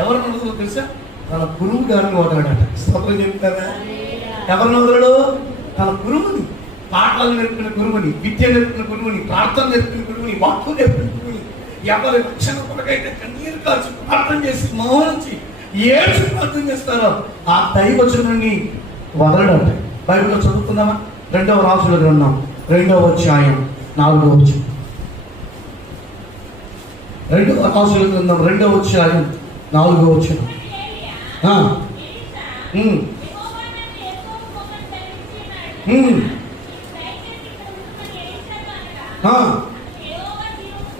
ఎవరిని వదలడో తెలుసా? తన గురువు గారిని వదలడట. స్తోత్రం చెప్తారా? ఎవరిని వదలడు? తన గురువుని. పాటలు నేర్పిన గురువుని, విద్య నేర్పిన గురువుని, ప్రార్థన నేర్పిన గురువుని, వాక్కు నేర్పిన గురువుని, ఎవరి రక్షణ కొరకైతే కన్నీరు కాల్చి ప్రార్థన చేసి మౌనించి ఏడ్చి ప్రార్థన చేస్తారో ఆ దైవజనుని వదలడట. బైబిల్లో చదువుకుందామా? 2వ రాజుల గ్రంథం 2వ అధ్యాయం 4వ వచనం. 2వ రాజుల గ్రంథం 2వ అధ్యాయం 4వ వచనం.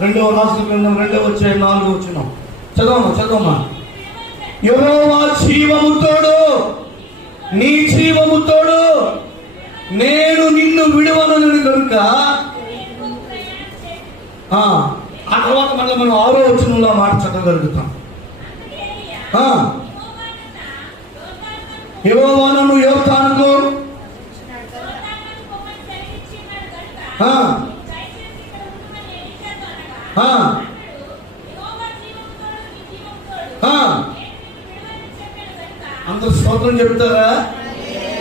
రెండవ రాజుల గ్రంథం 2వ అధ్యాయం 4వ వచనం. చదవమా. యెహోవా జీవముతోడు, నీ జీవముతోడు నేను నిన్ను విడువను కనుక. ఆ తర్వాత మళ్ళీ మనం 6వ వచనంలో మాట చదవగలుగుతాం. యెహోవా నన్ను యోర్దానుకు అందరూ స్తోత్రం చెప్తారా?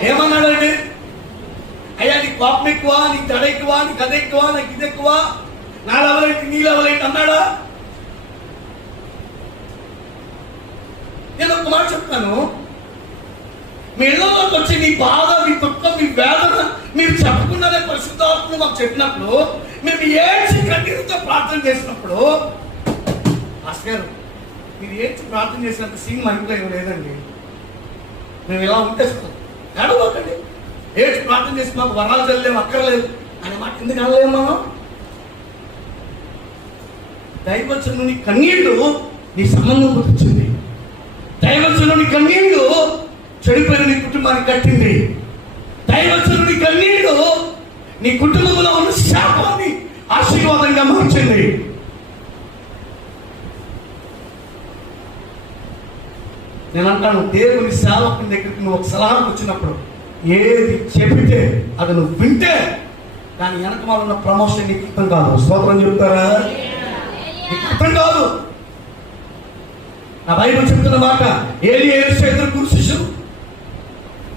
ఏమన్నాడండి? అయ్యా నీ కోపం ఎక్కువ, నీ దడ ఎక్కువ, నీ కథ ఎక్కువ, నాకు ఇది ఎక్కువ, నా లెవెలేంటి నీ లెవెలేంటి అన్నాడా? నేను ఒక మాట చెప్తాను, మీ ఇళ్లలోకి వచ్చి నీ బాధ, మీ దుఃఖం, మీ వేదన మీరు చెప్పుకున్నారే పరిశుద్ధాత్మ మాకు చెప్పినప్పుడు, మేము ఏడ్చి కన్నీరుతో ప్రార్థన చేసినప్పుడు, భాస్కర్ మీరు ఏడ్చి ప్రార్థన చేసినంత సీన్ మా ఇంట్లో ఏమి లేదండి, మేము ఇలా ఉంటేస్తాం, ఏడవకండి, ఏడ్చి ప్రార్థన చేసి మాకు వరాలు చల్లేము అక్కర్లేదు అనే మాట ఎందుకు అనలేము మనం? దైవజనుని కన్నీళ్లు నీ సంబంధం గుర్తించింది. దైవజనుని కన్నీళ్లు చెడిపోయిన నీ కుటుంబాన్ని కట్టింది. దైవజనుని కన్నీళ్లు నీ కుటుంబంలో ఉన్న శాపాన్ని ఆశీర్వాదంగా మార్చింది. నేను అంటాను, దేవుని సేవకుని దగ్గరికి నువ్వు ఒక సలహాకు వచ్చినప్పుడు ఏది చెబితే అది నువ్వు వింటే దాని వెనక ఉన్న ప్రమోషన్ నీకు అర్థం కాదు. స్తోత్రం చెప్తారా? నీకు అర్థం కాదు. నా బైబిల్ చెప్తున్న మాట, ఏలి ఎదురు గురు శిష్యుడు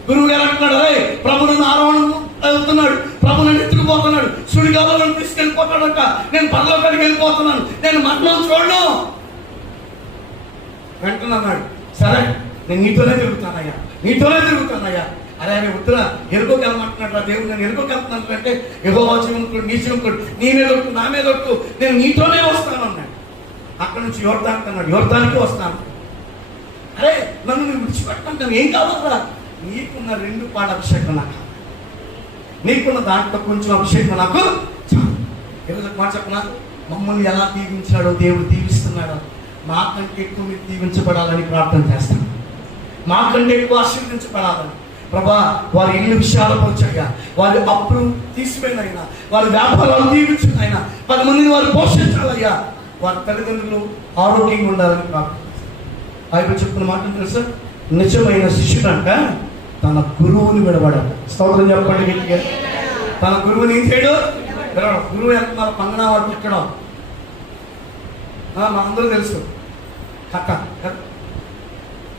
గురువు గారు అంటున్నాడు, అరే ప్రభు నన్ను ఆరోహణం అవుతున్నాడు, ప్రభు నన్ను ఎత్తుకుపోతున్నాడు, సుడిగాలో నన్ను తీసుకెళ్ళిపోతాడంట, నేను పరలోకానికి వెళ్ళిపోతున్నాను, నేను మరణం చూడను. వెంటనే అన్నాడు, సరే నేను నీతోనే తిరుగుతానయ్యా. అరే ఆయన ఉత్తరా ఎరుకోకి వెళ్ళమంటున్నాడు దేవుడు, నేను ఎరుకోకి వెళ్తున్నాను అంటే, యెహోవా జీవముతోడు, నీ జీవముతోడు, నీ మీద ఒట్టు, నా మీద ఒట్టు, నేను నీతోనే వస్తాను అన్నాడు. అక్కడి నుంచి యోర్దానికి అన్నాడు, యోర్దానికి వస్తాను. అరే నన్ను నువ్వు విడిచిపెట్టంటాను, ఏం కావాలరా? నీకున్న 2 పాడ అభిషేకం నాకు, నీకున్న దాంట్లో కొంచెం అభిషేకం నాకు చాలు. ఈరోజు మాట చెప్పనా, మమ్మల్ని ఎలా దీవించాడో దేవుడు దీవిస్తున్నాడో, మాకంటే ఎక్కువ మీరు దీవించబడాలని ప్రార్థన చేస్తాను, మాకంటే ఎక్కువ ఆశీర్వదించబడాలని. ప్రభా వారి ఇల్లు విశాలపరచగా, వారి అప్పులు తీసిపోయినైనా, వారి వ్యాపారాలు దీవించినైనా, 10 మందిని వారు పోషించాలయ్యా, వారి తల్లిదండ్రులు ఆరోగ్యంగా ఉండాలని ప్రార్థన. బైబిల్ చెప్తున్న మాట తెలుసా, నిజమైన శిష్యుడంట తన గురువుని విడబడాలి. స్తోత్రం చెప్పండి గట్టిగా. తన గురువుని ఏం చేయడు? గురువు ఎంత పంగనా వాడు పెట్టడం మనందరూ తెలుసు. కట్ట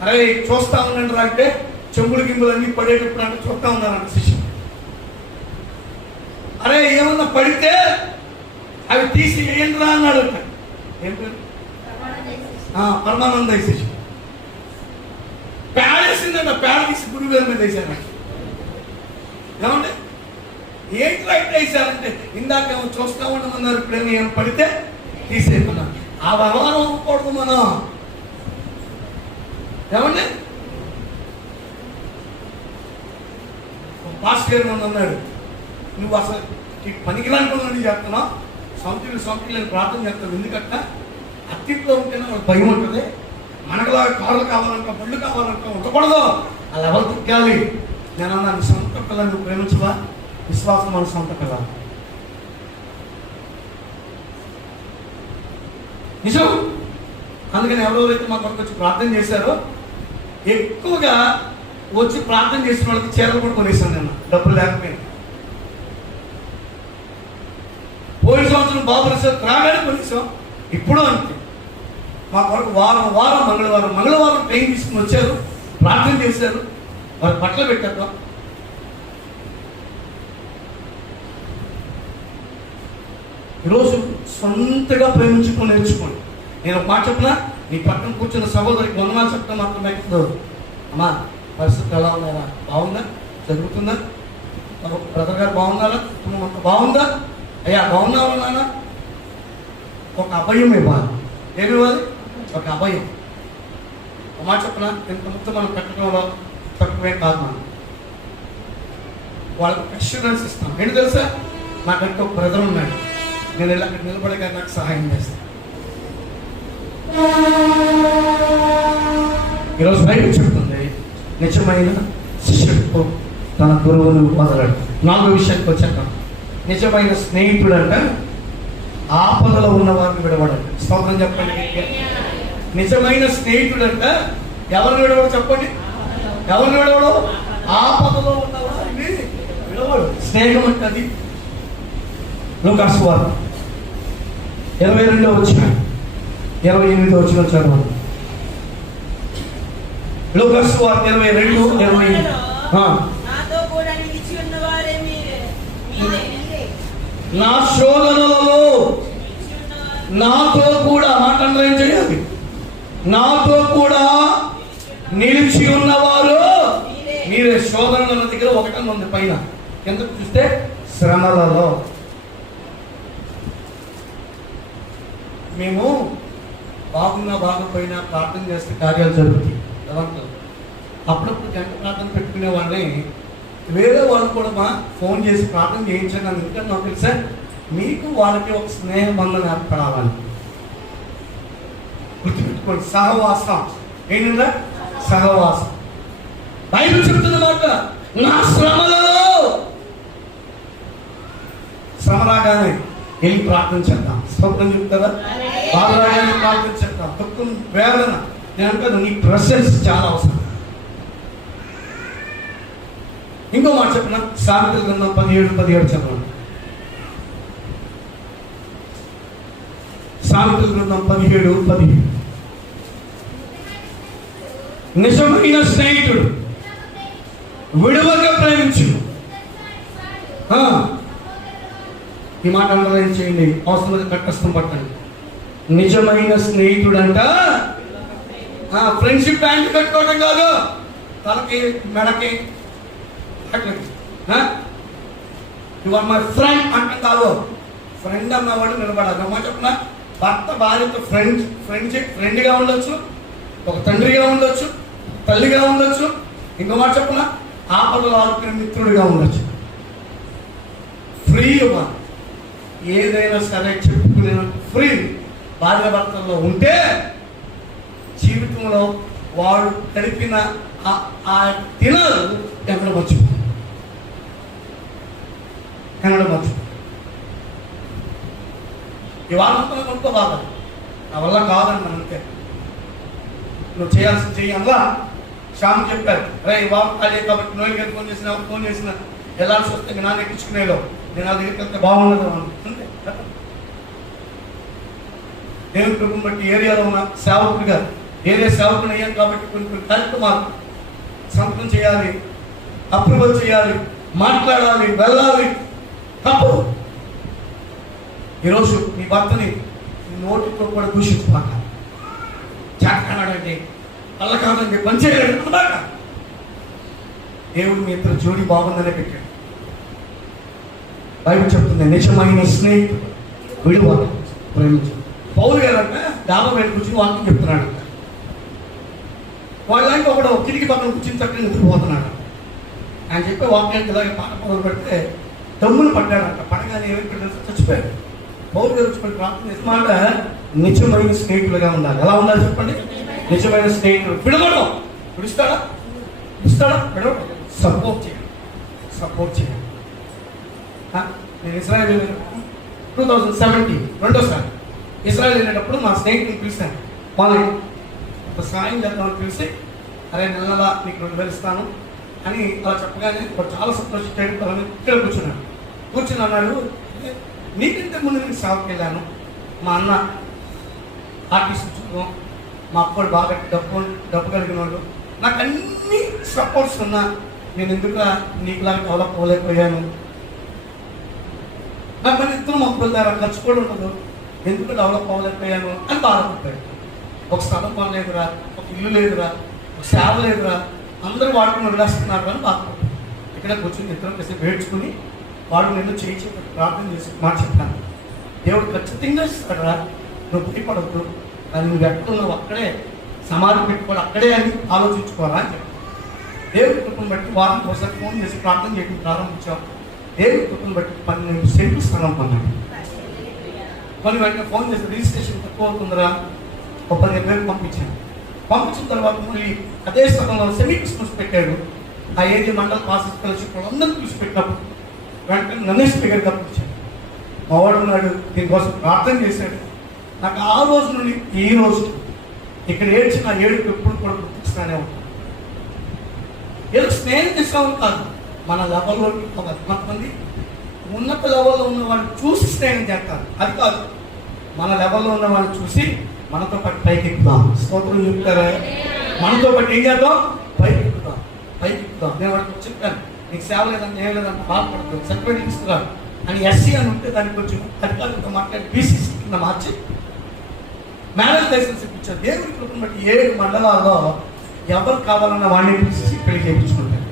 అరే చూస్తా ఉండండి రా అంటే చెంబులు గింబులు అన్ని పడేటప్పుడు అంటే చూస్తా ఉన్నారంట శిష్యుడు. అరే ఏమన్నా పడితే అవి తీసి వేయండి రా అన్నాడంట. ఏం పేరు? పరమానంద శిష్యుడు. పేడేసిందంట, పేడ తీసి గురువు గారి మీద వేసాను. ఏమంటే ఏంటి రైట్ వేసారంటే ఇందాకేమో చూస్తా ఉండమన్నారు, ఇప్పుడేమో ఏం పడితే తీసేయమన్నారు. ఆ వ్యవహారం అవ్వకూడదు మనం. ఏమండి పాస్టర్ గారు అన్నాడు, నువ్వు అసలు పనికిరాని చేస్తున్నావు, సొంతలు ప్రార్థన చేస్తావు, ఎందుకంటే అత్తిట్లో ఉంటేనే వాళ్ళకి భయం ఉంటుంది. మనకులా కార్లు కావాలంట, పళ్ళు కావాలంట ఉండకూడదు, ఆ లెవెల్ తిక్కాలి. నేను అన్నాను, సొంత పిల్లలు నువ్వు ప్రేమించవా? విశ్వాసం మన సొంత పిల్ల నిజం. అందుకని ఎవరెవరైతే మా కొరకు వచ్చి ప్రార్థన చేశారో ఎక్కువగా వచ్చి ప్రార్థన చేసిన వాళ్ళకి చీరలు కూడా కొనేసాను నేను, డబ్బులు లేకపోయినా. పోయిన సంవత్సరం బాబు రాగానే కొనేసాం, ఇప్పుడు అంతే. మా కొరకు వారం మంగళవారం ట్రైన్ తీసుకుని వచ్చారు, ప్రార్థన చేశారు, వారి బట్టలు పెట్టారు. ఈరోజు సొంతగా ప్రేమించుకొని నేర్చుకోండి. నేను ఒక మాట చెప్పినా, నీ పక్కన కూర్చున్న సహోదరికి వందనాలు చెప్తా మాత్రమే ఎక్కువ. అమ్మా పరిస్థితి ఎలా ఉన్నారా? బాగుందా? జరుగుతుందా? బ్రదర్ గారు బాగున్నారా? కుటుంబం అంతా బాగుందా? అయ్యా బాగున్నావా నాన్న? ఒక అభయం ఇవ్వాలి. ఏమి ఇవ్వాలి? ఒక అభయం. ఒక మాట చెప్పిన, ఇంత మొత్తం మనం పెట్టడంలో తక్కువే కాదు. మనం వాళ్ళకి అష్యూరెన్స్ ఇస్తాం. ఏంటి తెలుసా? నాకంటే ఒక బ్రదర్ ఉన్నాడు, నేను ఇలా అక్కడ నిలబడగా నాకు సహాయం చేస్తాను. ఈరోజు బైబిల్ చెప్తుంది, నిజమైన శిష్యుడు తన గురువును వదలడు. 4వ విషయానికి వచ్చాక, నిజమైన స్నేహితుడు అంట ఆపదలో ఉన్న వారిని విడవడంట. స్తోత్రం చెప్పండి. నిజమైన స్నేహితుడు అంట ఎవరిని విడవడు? చెప్పండి, ఎవరిని విడవడు? ఆపదలో ఉన్న వారిని విడవడు. స్నేహం అంటే అది. లూకాసు సువార్త 22వ వచనం 28వ వచనం చదవండి. లూకాసు సువార్త 22:28. నా శోధనలలో నాతో కూడా మాట ఏం చేయాలి? నాతో కూడా నిలిచి ఉన్నవారు మీరే. శోధనల దగ్గర ఒకటని ఉంది పైన, కిందకు చూస్తే శ్రమలలో. మేము బాగున్నా బాగుపోయినా ప్రార్థన చేస్తే కార్యాలు జరుగుతాయి. అప్పుడప్పుడు గంట ప్రార్థన పెట్టుకునే వాళ్ళని వేరే వాళ్ళు కూడా ఫోన్ చేసి ప్రార్థన చేయించండి. ఎందుకంటే నాకు తెలుసా, మీకు వాళ్ళకి ఒక స్నేహ బంధం ఏర్పడాలని. గుర్తుపెట్టుకోండి, సహవాసం. ఏంటంటే సహవాసం. బైబిల్ చెప్తున్నమాట, నా శ్రమలలో శ్రమ రాగానే వెళ్ళి ప్రార్థన చేద్దాం. స్వప్నం చెప్తారా? బాధ రాగానే ప్రార్థన చేద్దాం. దుఃఖం, వేదన, నేను అంటాను నీ ప్రెసెన్స్ చాలా అవసరం. ఇంకో మాట చెప్పిన, సామెతల గ్రంథం 17:17 చదవండి. సామెతల గ్రంథం 17:17. నిజమైన స్నేహితుడు విడువక ప్రేమించును. ఈ మాట అండర్లైన్ చేయండి, అవసరం కట్టస్థం పట్టండి. నిజమైన స్నేహితుడు అంట ఫ్రెండ్షిప్ బ్యాండ్ కట్టుకోవడం కాదు, తలకి మెడకి యు ఆర్ మై ఫ్రెండ్ అంటే కాదు. ఫ్రెండ్ అన్నవాడు నిలబడాలి. అమ్మా చెప్పిన, భర్త భార్యతో ఫ్రెండ్గా ఉండొచ్చు, ఒక తండ్రిగా ఉండొచ్చు, తల్లిగా ఉండొచ్చు. ఇంకో మాట చెప్పిన, ఆపదలు ఆడుకునే మిత్రుడిగా ఉండొచ్చు. ఫ్రీ ఇవ్వాలి. ఏదైనా సరే చెప్పుకునే ఫ్రీ భార్య భర్తల్లో ఉంటే జీవితంలో వాడు గడిపిన ఆ దినాలు ఎక్కడ మర్చిపో. ఇవాళ కొనుక్కో బాగా, నా వల్ల కాదండి అంతే. నువ్వు చేయాల్సింది చెయ్యి. అందులో శ్యామ్ చెప్పారు, రే ఇవాళ ఖాళీ కాబట్టి నోయి గారు ఫోన్ చేసిన వెళ్ళాల్సి వస్తే నాన్న ఎక్కించుకునేలో నేను అది ఎక్కితే బాగుండదు అంతే. దేవుని కృపను బట్టి ఏరియాలో ఉన్న సేవకుడిగా ఏరియా సేవకుని అయ్యాను కాబట్టి కొన్ని కార్యక్రమాలు సంతకం చేయాలి, అప్రూవల్ చేయాలి, మాట్లాడాలి, వెళ్ళాలి. తప్పు. ఈరోజు నీ భర్తని నోటితో కూడా దూషించుకోక, చేతకాడంటే అల్ల కాదండి పనిచేయడం అన్నాక, దేవుడు మీ ఇద్దరు జోడి బాగుందనే పెట్టాడు. బైబిల్ చెప్తుంది నిజమైన స్నేహితుడు విడువ ప్రేమించు. పౌలు గారు అంటే డాబా మీద కూర్చుని వాక్యం చెప్తున్నాడు. వాళ్ళకి ఒకడు కిటికీ పక్కన కూర్చుని చక్కగా నిద్రపోతున్నాడు. ఆయన చెప్పే వాక్యానికి ఇలాగే పాట మొదలు పెడితే దమ్ములు పడ్డాడంట. పడగానే ఏమైపోయిందో చచ్చిపోయాడు. పౌరు గారు వచ్చి ప్రార్థన చేసిన మాట నిజమైన స్నేహితులుగా ఉండాలి. ఎలా ఉండాలి చెప్పండి? నిజమైన స్నేహితుడు. విడవడం విడుస్తాడా? విడవడం. సపోర్ట్ చేయాలి. నేను ఇజ్రాయెల్ 2017 రెండోసారి ఇజ్రాయెల్ వెళ్ళేటప్పుడు మా స్నేహితుని పిలిచాను. వాళ్ళని ఒక సాయం చేద్దామని పిలిచి, అరే నెలలా నీకు 2000 ఇస్తాను అని అలా చెప్పగానే చాలా సంతోషించాడు. ఇక్కడ కూర్చుని అన్నాడు, నీకంటే ముందు నేను సేవకి వెళ్ళాను. మా అన్న ఆర్టిస్ట్ ఉద్యోగం, మా అప్పుడు బాగా డబ్బు కలిగిన వాళ్ళు, నాకు అన్ని సపోర్ట్స్ ఉన్నా నేను ఎందుకు నీకులాగా డెవలప్ అవ్వలేకపోయాను. నాకు మన ఇద్దరు మొక్కలు ద్వారా ఖర్చు కూడా ఉండదు, ఎందుకు డెవలప్ అవ్వలేకపోయాను అని బాధపడ్డాడు. ఒక స్థలం కొనలేదురా, ఒక ఇల్లు లేదురా, ఒక సేవ లేదురా, అందరూ వాడుకుని వదిలేస్తున్నారు అని బాధపడ్డాడు. ఇక్కడ కూర్చొని ఇద్దరం కలిసి వేడ్చుకుని వాడు నిన్ను చేయించి ప్రార్థన చేసి మాట చెప్పాను. దేవుడు ఖచ్చితంగా ఇస్తాడురా, నువ్వు భయపడద్దు, కానీ నువ్వు ఎక్కడున్నావు అక్కడే సమాధి పెట్టుకోవాలి, అక్కడే అని ఆలోచించుకోవాలా అని చెప్పాను. దేవుడి కృపను బట్టి వారానికి ఒకసారి ఫోన్ చేసి ప్రార్థన చేయడం ప్రారంభించాం. దేవుడి కృపను బట్టి 12 సెంట్లు స్థలం కొన్నాడు. కొన్ని వెంటనే ఫోన్ చేసి రిజిస్ట్రేషన్ తక్కువ అవుతుందిరా, ఒక 15,000 పంపించిన తర్వాత మళ్ళీ అదే స్థలంలో సెమీ క్రిస్మస్ పెట్టాడు. ఆ ఏరియా మండల పాస్ స్కాలర్షిప్ అందరూ చూసిపెట్టినప్పుడు వెంటనే నన్ను స్పీకర్గా పిలిచాడు. మా వాడు ఉన్నాడు, దీనికోసం ప్రార్థన చేశాడు. నాకు ఆ రోజు నుండి ఈ రోజు ఇక్కడ ఏడ్చిన ఏడుపు ఎప్పుడు కూడా గుర్తిస్తూనే ఉంటాను. ఏదో స్నేహం చేసామని కాదు, మన లెవెల్లో కొంతమంది ఉన్నత లెవెల్లో ఉన్న వాళ్ళని చూసి స్నేహం చేస్తారు. అది కాదు, మన లెవెల్లో ఉన్న వాళ్ళని చూసి మనతో పాటు పైకి ఎక్కుదాం. స్తోత్రం చెప్తారా? మనతో పాటు ఏం చేద్దాం? పైకి ఎక్కుదాం. నేను వాడికి చెప్పాను, నీకు సేవ లేదంటే ఏం లేదంటే బాధపడతాను, సర్టిఫికేట్ ఇస్తున్నారు అని ఎస్సీ అని ఉంటే దానికి కొంచెం అధికారులతో మాట్లాడి బీసీసీ కింద మార్చి మ్యారేజ్ లైసెన్స్ ఇప్పించారు. దేవుడి కృపను బట్టి 7 మండలాల్లో ఎవరు కావాలన్న వాడిని పిలిచి పెళ్లి చేయించుకుంటారు.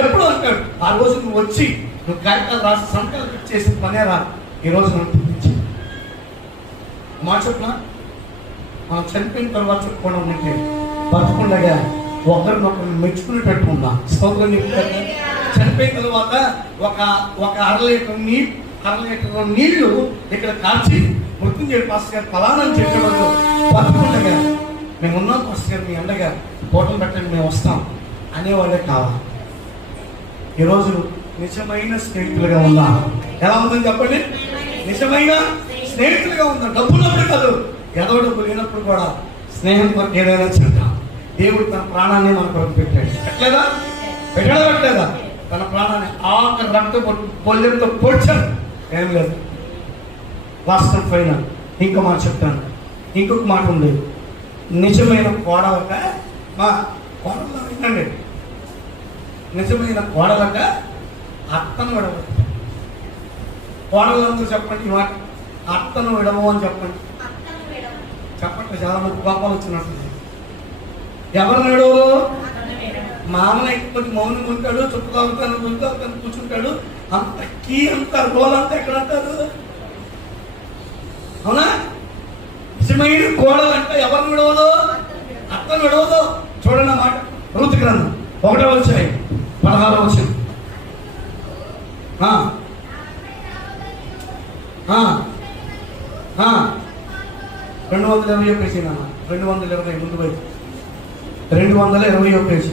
ఎప్పుడు అంటాడు, ఆ రోజు నువ్వు వచ్చి నువ్వు కాగితాలు రాసి సంకల్పం చేసిన పనే రా, ఈ రోజు నన్ను పిలిపించి మాట చెప్పిన మనం చనిపోయిన తర్వాత చెప్పుకోవడం అంటే బతుకుండగా ఒకరినొకరు మెచ్చుకునేటట్టు ఉందా? స్తోత్రం చెప్తారు. చనిపోయిన తర్వాత ఒక అర లీటర్ నీళ్లు ఇక్కడ కాల్చి మృత్యుంజయ పాస్టర్ గారు ఫలానని చెప్పేవాళ్ళు బతుకుండగా మేము ఉన్నాం పాస్టర్ గారు, మీ అండగా హోటల్ పెట్టండి, మేము వస్తాం అనేవాళ్ళే కావాలి. ఈరోజు నిజమైన స్నేహితులుగా ఉందా? ఎలా ఉందని చెప్పండి? నిజమైన స్నేహితులుగా ఉందా? డబ్బున్నప్పుడు కాదు, ఏదో డబ్బు లేనప్పుడు కూడా స్నేహం కొరకు ఏదైనా చేద్దాం. దేవుడు తన ప్రాణాన్ని మన కొరకు పెట్టాడు. పెట్టలేదా? తన ప్రాణాన్ని ఆఖరి రక్త పొల్లెంతో పొడిచాడు. ఏం లేదు. లాస్ట్ అండ్ ఫైనల్ ఇంకో మాట చెప్తాను. ఇంకొక మాట ఉంది, నిజమైన కోడలక మా కోడలు వినండి, నిజమైన కోడలక అత్తను విడవ. కోడలందరూ చెప్పండి ఈ మాట, అత్తను విడవు అని చెప్పండి. చాలా మంది కోపాలు వచ్చినట్టు. ఎవరిని విడవరు? మామూలు ఎక్కువ మౌనం ఉంటాడు, చుట్టూ తాగుతాను కూర్చుంటాడు, అంత అంత గోలంతా ఎక్కడ అంటారు? అవునా? నిజమైన కోడలు అంటే ఎవరిని విడవదు? అత్తను విడవదు. చూడండి మాట రూతు గ్రంథం 1వ అధ్యాయం 16వ వచనం. 220 పేజీ నాన్న, 220 ముందు వైపు 220 పేజీ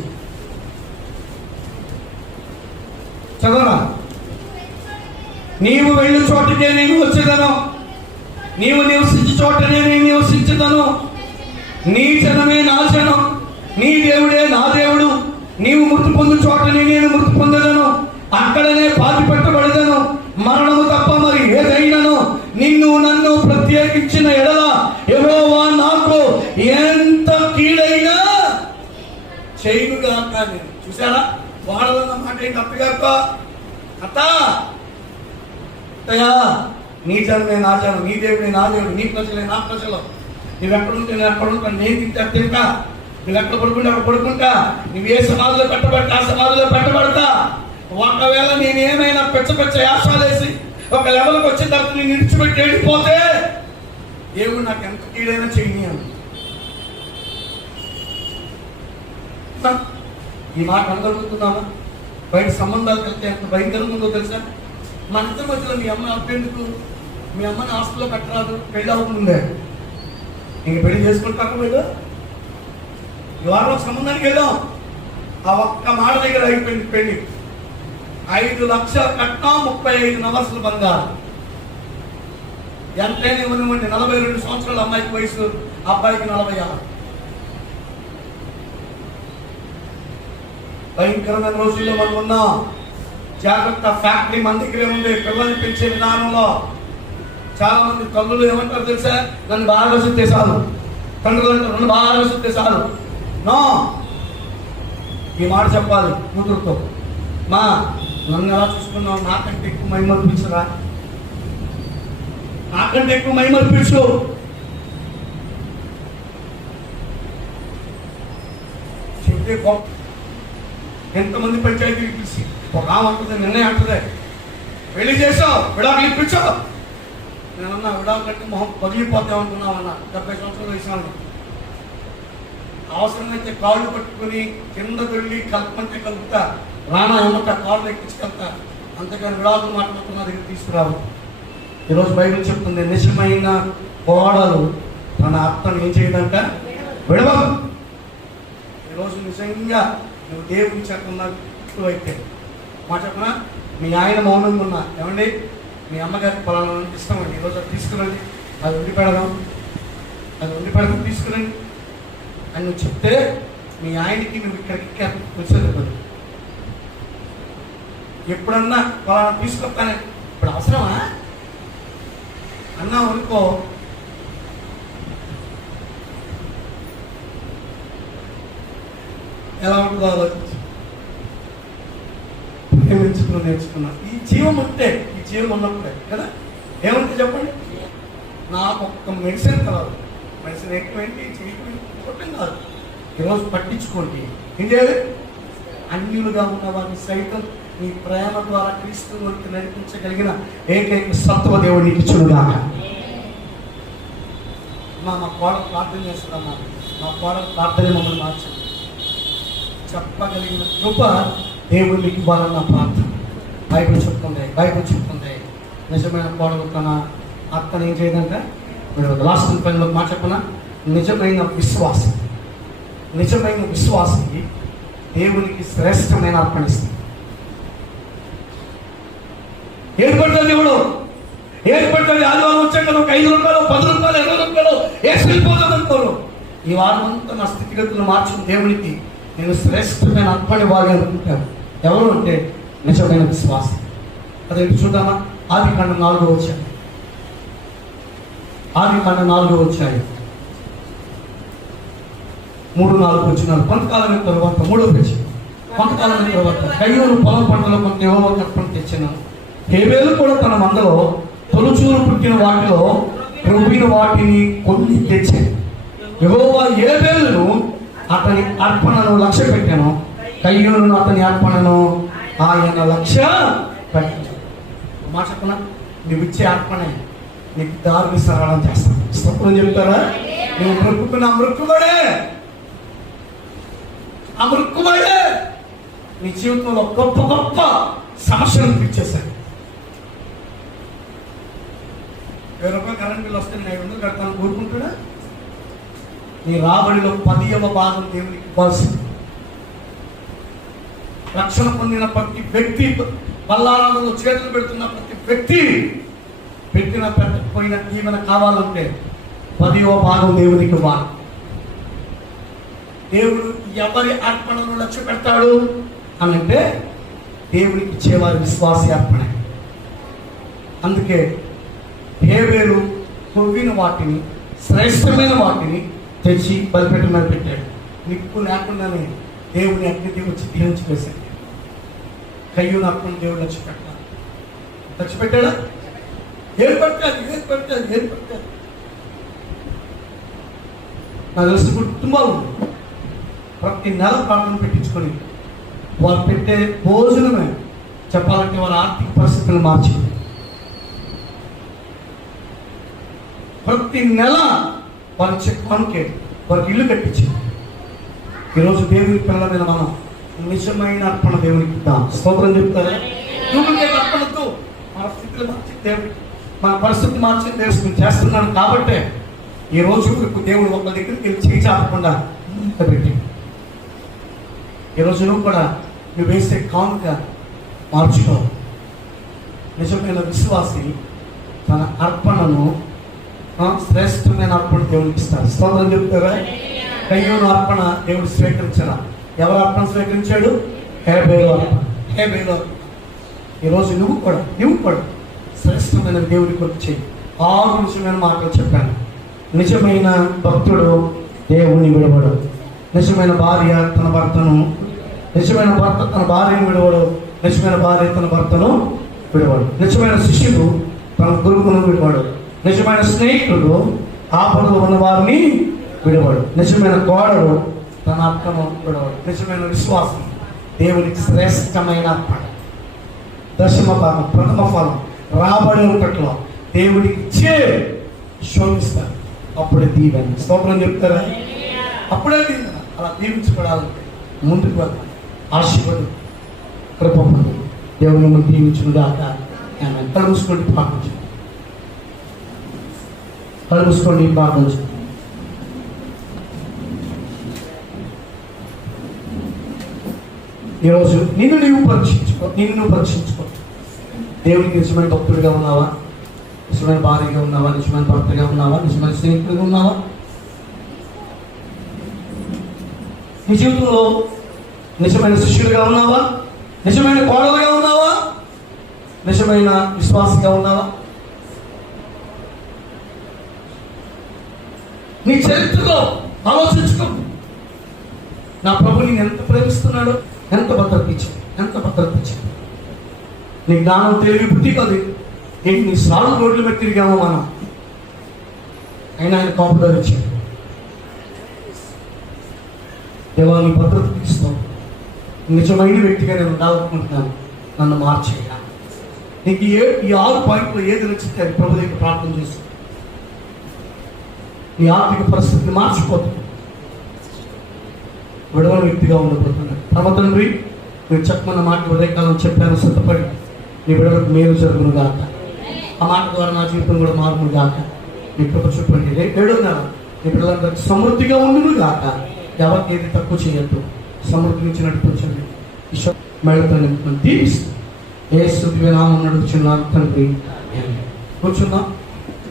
చదవరా. నీవు వెళ్ళి చోటకే నేను వచ్చేదను, నీవు నివసించే చోటనే నేను నివసించదను. నీ జనమే నా జనం, నీ దేవుడే నా దేవుడు. నీవు మృతి పొందు చోటనే నేను మృతి పొందదను, అక్కడనే పాతి పెట్టబడదను. మరణము తప్ప మరి ఏదైనాను నిన్ను నన్ను ప్రత్యేకించిన ఎడల యెహోవా నాకు ఎంత కీడైనా చేయుగాక. నేను చూసారా వాళ్ళన్న మాట ఏంటి? అత్తగారితో అత్తయ్యా నీ జనమే నా జనం, నీ దేవుడే నా దేవుడు, నీ ప్రజలే నా ప్రజలు. నువ్వు ఎక్కడుంటే నేను ఎక్కడ ఉంటాను, నేను తింటా, నువ్వు ఎక్కడ పడుకుంటే అక్కడ పడుకుంటా, నువ్వు ఏ సమాధిలో పెట్టబడతా ఆ సమాధిలో పెట్టబడతా. ఒకవేళ నేనేమైనా పెచ్చ యాసాలేసి ఒక లెవెల్కి వచ్చిన తర్వాత నేను విడిచిపెట్టి వెళ్ళిపోతే దేవుడు నాకు ఎంత కీడైనా చేయనియాను. ఈ మాట అందరుగుతున్నామా? బయట సంబంధాలకు వెళ్తే ఎంత భయంకరంగా ఉందో తెలుసా? మన ఇద్దరి మధ్యలో మీ అమ్మ అప్పేందుకు, మీ అమ్మని హాస్టల్లో పెట్టరాదు, పెళ్ళి అవుతుందే, ఇంక పెళ్లి చేసుకుంటాక మీరు ఈ వారం ఒక సంబంధానికి వెళ్ళాం, ఆ ఒక్క మాట దగ్గర అయిపోయింది పెళ్లి. 5 లక్షల కట్నం, 35 నవరసల బంగారం. ఎంతైనా ఇవ్వనివ్వండి, 42 సంవత్సరాల అమ్మాయికి వయసు, అబ్బాయికి 46. భయంకరమైన రోజుల్లో మనం ఉన్నాం. జాగ్రత్త. ఫ్యాక్టరీ మన దగ్గరే ఉంది. పిల్లల్ని పెంచే విధానంలో చాలా మంది తల్లులు ఏమంటారు తెలుసా? నన్ను బాగా సుత్తేసారు, తండ్రులు అంటారు నన్ను బాగా సుత్తేసారు. నో, ఈ మాట చెప్పాలి కూతురుతో, మా నన్ను ఎలా చూసుకున్నావు, నాకంటే ఎక్కువ మైమర్పించరా, నాకంటే ఎక్కువ మైమర్పించు. చెప్తే ఎంతమంది పంచాయతీలు పిలిచి ఒక ఆమె అంటుంది, నిన్నే అంటుంది, పెళ్లి చేసావు, విడాకులు ఇప్పించావు. నేనన్నా విడాకులంటే మొహం పగిలిపోతామనుకున్నామన్నా. 70 సంవత్సరాలు వేసాను. అవసరమైతే కాళ్ళు పట్టుకుని కింద వెళ్ళి కల్పంటే కలుపుతా, రానా ఏమంటా కాళ్ళు ఎక్కించుకెళ్తా, అంతేకాని విడాకులు మాట్లాడుతున్న దగ్గర తీసుకురావు. ఈరోజు బైబిల్ చెప్తుంది, నిజమైన కోడలు తన అత్తను ఏం చేయదంట, విడవదు. ఈరోజు నిజంగా నువ్వు దేవుని చెప్తున్నట్టు అయితే మాట చెప్పనా, మీ ఆయన మౌనంగా ఉన్నా, ఏమండి మీ అమ్మగారికి పలానా ఇష్టం అండి, ఈరోజు అది తీసుకురండి, అది వండి పెడదాం, తీసుకురండి అని నువ్వు చెప్తే మీ ఆయనకి నువ్వు ఇక్కడికి వచ్చేది. ఎప్పుడన్నా పలానా తీసుకొస్తానే, ఇప్పుడు అవసరమా అన్నా అనుకో, ఎలా ఉంటుందో ఆలోచించు. ప్రేమించుకుని నేర్చుకున్నా. ఈ జీవం ఉంటే, ఈ జీవం ఉన్నప్పుడే కదా, ఏమంటే చెప్పండి, నాకు ఒక్క మెడిసిన్ కాదు, మెడిసిన్ ఎక్కువేంటి చేయటం కాదు. ఈరోజు పట్టించుకోండి, ఏం చేయాలి, అన్యులుగా ఉన్న వారిని సైతం నీ ప్రేమ ద్వారా క్రీస్తువుకి నడిపించగలిగిన ఏకైక సత్వ దేవుడు నీకు ఇచ్చునుగాక. మా కోడలు ప్రార్థన చేస్తామా, మా కోడలు ప్రార్థన మమ్మల్ని మార్చండి చెప్పగలిగిన కృప దేవుడు మీకు ఇవ్వాలన్న ప్రార్థన. బైబిల్ చెప్తుంది నిజమైన కోడలు తన అత్తను ఏం చేయదంటే, మీరు లాస్ట్ పనిలో మాట చెప్పనా, నిజమైన విశ్వాసికి దేవునికి శ్రేష్టమైన అర్పణిస్తుంది. ఏర్పడుతుంది దేవుడు, ఏర్పడుతుంది. ఆదివారం వచ్చాక ఒక 5 రూపాయలు, 10 రూపాయలు, 20 రూపాయలు వేసుకెళ్ళిపోతుంది అనుకోరు. ఈ వారం అంతా నా స్థితిగతులు మార్చిన దేవునికి నేను శ్రేష్టమైన అర్పణ ఇవ్వాలి అనుకుంటాను. ఎవరు అంటే నిజమైన విశ్వాసం. అదే చూద్దామా, ఆదికాండం 4వ అధ్యాయం, ఆదికాండం 4వ అధ్యాయం 3-4 వచనాలు. కొంతకాలం తర్వాత 3వ పేజీ. కొంతకాలం తర్వాత కయ్యూరు పొలం పంటలో కొంత యెహోవాకు అర్పణ తెచ్చాను. హేబేలు కూడా తన మందలో తొలుచూరు పుట్టిన వాటిలో రొవ్విన వాటిని కొన్ని తెచ్చాను. యెహోవా హేబేలును అతని అర్పణను లక్ష్య పెట్టాను, కయ్యూరును అతని అర్పణను ఆయన లక్ష్య పెట్టాను. మాట చెప్పనా, నువ్వు ఇచ్చే అర్పణ నీకు దారిని సరళం చేస్తాను. స్తోత్రం చెప్తారా? నువ్వు మొక్కుకున్న ఆ మృక్కుబడే నీ జీవితంలో గొప్ప గొప్ప సమస్యలను తీర్చేశాడు. 1000 రూపాయలు కరెంట్ బిల్లు వస్తే నేను 500 కడతాను కోరుకుంటాడా? నీ రాబడిలో 10వ భాగం దేవునికి ఇవ్వాల్సింది. రక్షణ పొందిన ప్రతి వ్యక్తి, బల్లారాలలో చేతులు పెడుతున్న ప్రతి వ్యక్తి పెట్టిన పెట్టకపోయిన దీవెన కావాలంటే 10వ భాగం దేవునికి ఇవ్వాలి. దేవుడు ఎవరి అర్పణను లక్ష్య పెడతాడు అనంటే దేవునికి ఇచ్చేవారి విశ్వాసీ అర్పణ. అందుకే హేబేలు కొవ్విన వాటిని, శ్రేష్టమైన వాటిని తెచ్చి బలిపెట్టమని పెట్టాడు. నిప్పు లేకుండానే దేవుని అగ్ని వచ్చి దీవించి వేశాడు. కయ్యూను అర్పణ దేవుడు లక్ష్య పెట్టాడా? ఏం పెట్టాలి నాకు తెలిసి కుటుంబాలు ప్రతి నెల ప్రార్థన పెట్టించుకొని వారు పెట్టే భోజనమే చెప్పాలంటే వారి ఆర్థిక పరిస్థితులు మార్చింది. ప్రతి నెల వారి చెక్ మనకే వారికి ఇల్లు కట్టించింది. ఈరోజు దేవుని పిల్లల మీద మనం నిజమైన అర్పణ దేవునికి ఇద్దాం. స్తోత్రం చెప్తారా? డూప్లికేట్ అర్పణతో మన స్థితిని మార్చి దేవుడికి, మన పరిస్థితి మార్చి దేవుడు చేస్తున్నాడు. కాబట్టే ఈ రోజు దేవుడు ఒక దగ్గరికి వెళ్ళి చేయి చాపకుండా పెట్టి ఈరోజు నువ్వు కూడా నువ్వు వేసే కానుక మార్చుకో. నిజమైన విశ్వాసి తన అర్పణను శ్రేష్టమైన అర్పణ దేవునికి ఇస్తాడు. స్తోత్రం చెప్తారా? కయ్యూను అర్పణ దేవుడు స్వీకరించరా? ఎవరు అర్పణ స్వీకరించాడు? హేబేలు అర్పణ. ఈరోజు నువ్వు కూడా శ్రేష్టమైన దేవుడి కొరకు చేయి. 6 నిజమైన మాటలు చెప్పాను. నిజమైన భక్తుడు దేవుని విడవడు. నిజమైన భార్య తన భర్తను, నిజమైన భర్త తన భార్యను విడవడు. నిజమైన భార్య తన భర్తను విడవడు. నిజమైన శిష్యుడు తన గురువును విడవడు. నిజమైన స్నేహితుడు ఆపదలో ఉన్న వారిని విడవడు. నిజమైన కోడలు తన అక్కను విడవడు. నిజమైన విశ్వాసం దేవునికి శ్రేష్టమైన అర్పణ, దశమ భాగం, ప్రథమ ఫలం రాబడి ఒకట్లో దేవుడికి శోధిస్తారు. అప్పుడే దీవెన. స్తోత్రం చెప్తారా? అప్పుడే దీవెన. అలా దీవించబడాలంటే ముందుకు వెళ్ళాలి. ఆశీర్వాదం కృప పొంది దేవుని మిమ్మల్ని దీవించును గాక. కళ్ళు మూసుకోండి, ప్రార్థించండి. కళ్ళు మూసుకోండి, ప్రార్థించండి. ఈరోజు నిన్ను పరీక్షించుకో. దేవునికి నిజమైన భక్తుడిగా ఉన్నావా? నిజమైన భార్యగా ఉన్నావా? నిజమైన భర్తగా ఉన్నావా? నిజమైన స్నేహితుడిగా ఉన్నావా? నీ జీవితంలో నిజమైన శిష్యుడిగా ఉన్నావా? నిజమైన కోడలుగా ఉన్నావా? నిజమైన విశ్వాసగా ఉన్నావా? నీ చరిత్రలో ఆలోచించుకో. నా ప్రభు నేను ఎంత ప్రేమిస్తున్నాడు, ఎంత భద్రత ఇచ్చాడు. నీ జ్ఞానం, తెలివి, బుద్ధి కాదు. ఎన్ని సార్లు రోడ్లు పెట్టి తిరిగామో మనం, అయినా ఆయన కాపుదల ఇచ్చాడు. దేవాన్ని భద్రత ఇస్తాం. నిజమైన వ్యక్తిగా నేను ఉండాలనుకుంటున్నాను, నన్ను మార్చేయ. నీకు ఈ 6 పాయింట్లు ఏది నచ్చితే అది ప్రభు దగ్గర ప్రార్థన చేస్తాను. నీ ఆర్థిక పరిస్థితిని మార్చిపోతుంది. విడవని వ్యక్తిగా ఉండబోతున్నాడు. తమ తండ్రి, మీరు చెప్పమన్న మాట ఉదయకాలం చెప్పాను, సిద్ధపడి నీ బిడ్డలకు మేలు జరుగును గాక. ఆ మాట ద్వారా నా జీవితం కూడా మారును గాక. మీ కృప చూపండి. 7వ నెల నీ బిడ్డలందరికీ సమృద్ధిగా ఉండును గాక. ఎవరికి ఏది తక్కువ చేయొద్దు. సమృద్ధి నుంచి నడిపించండి. మేళతో దీవిస్తూ యేసు దివ్య నామమున నడుచున్నాను తండ్రి. కూర్చుందాం.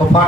ఒక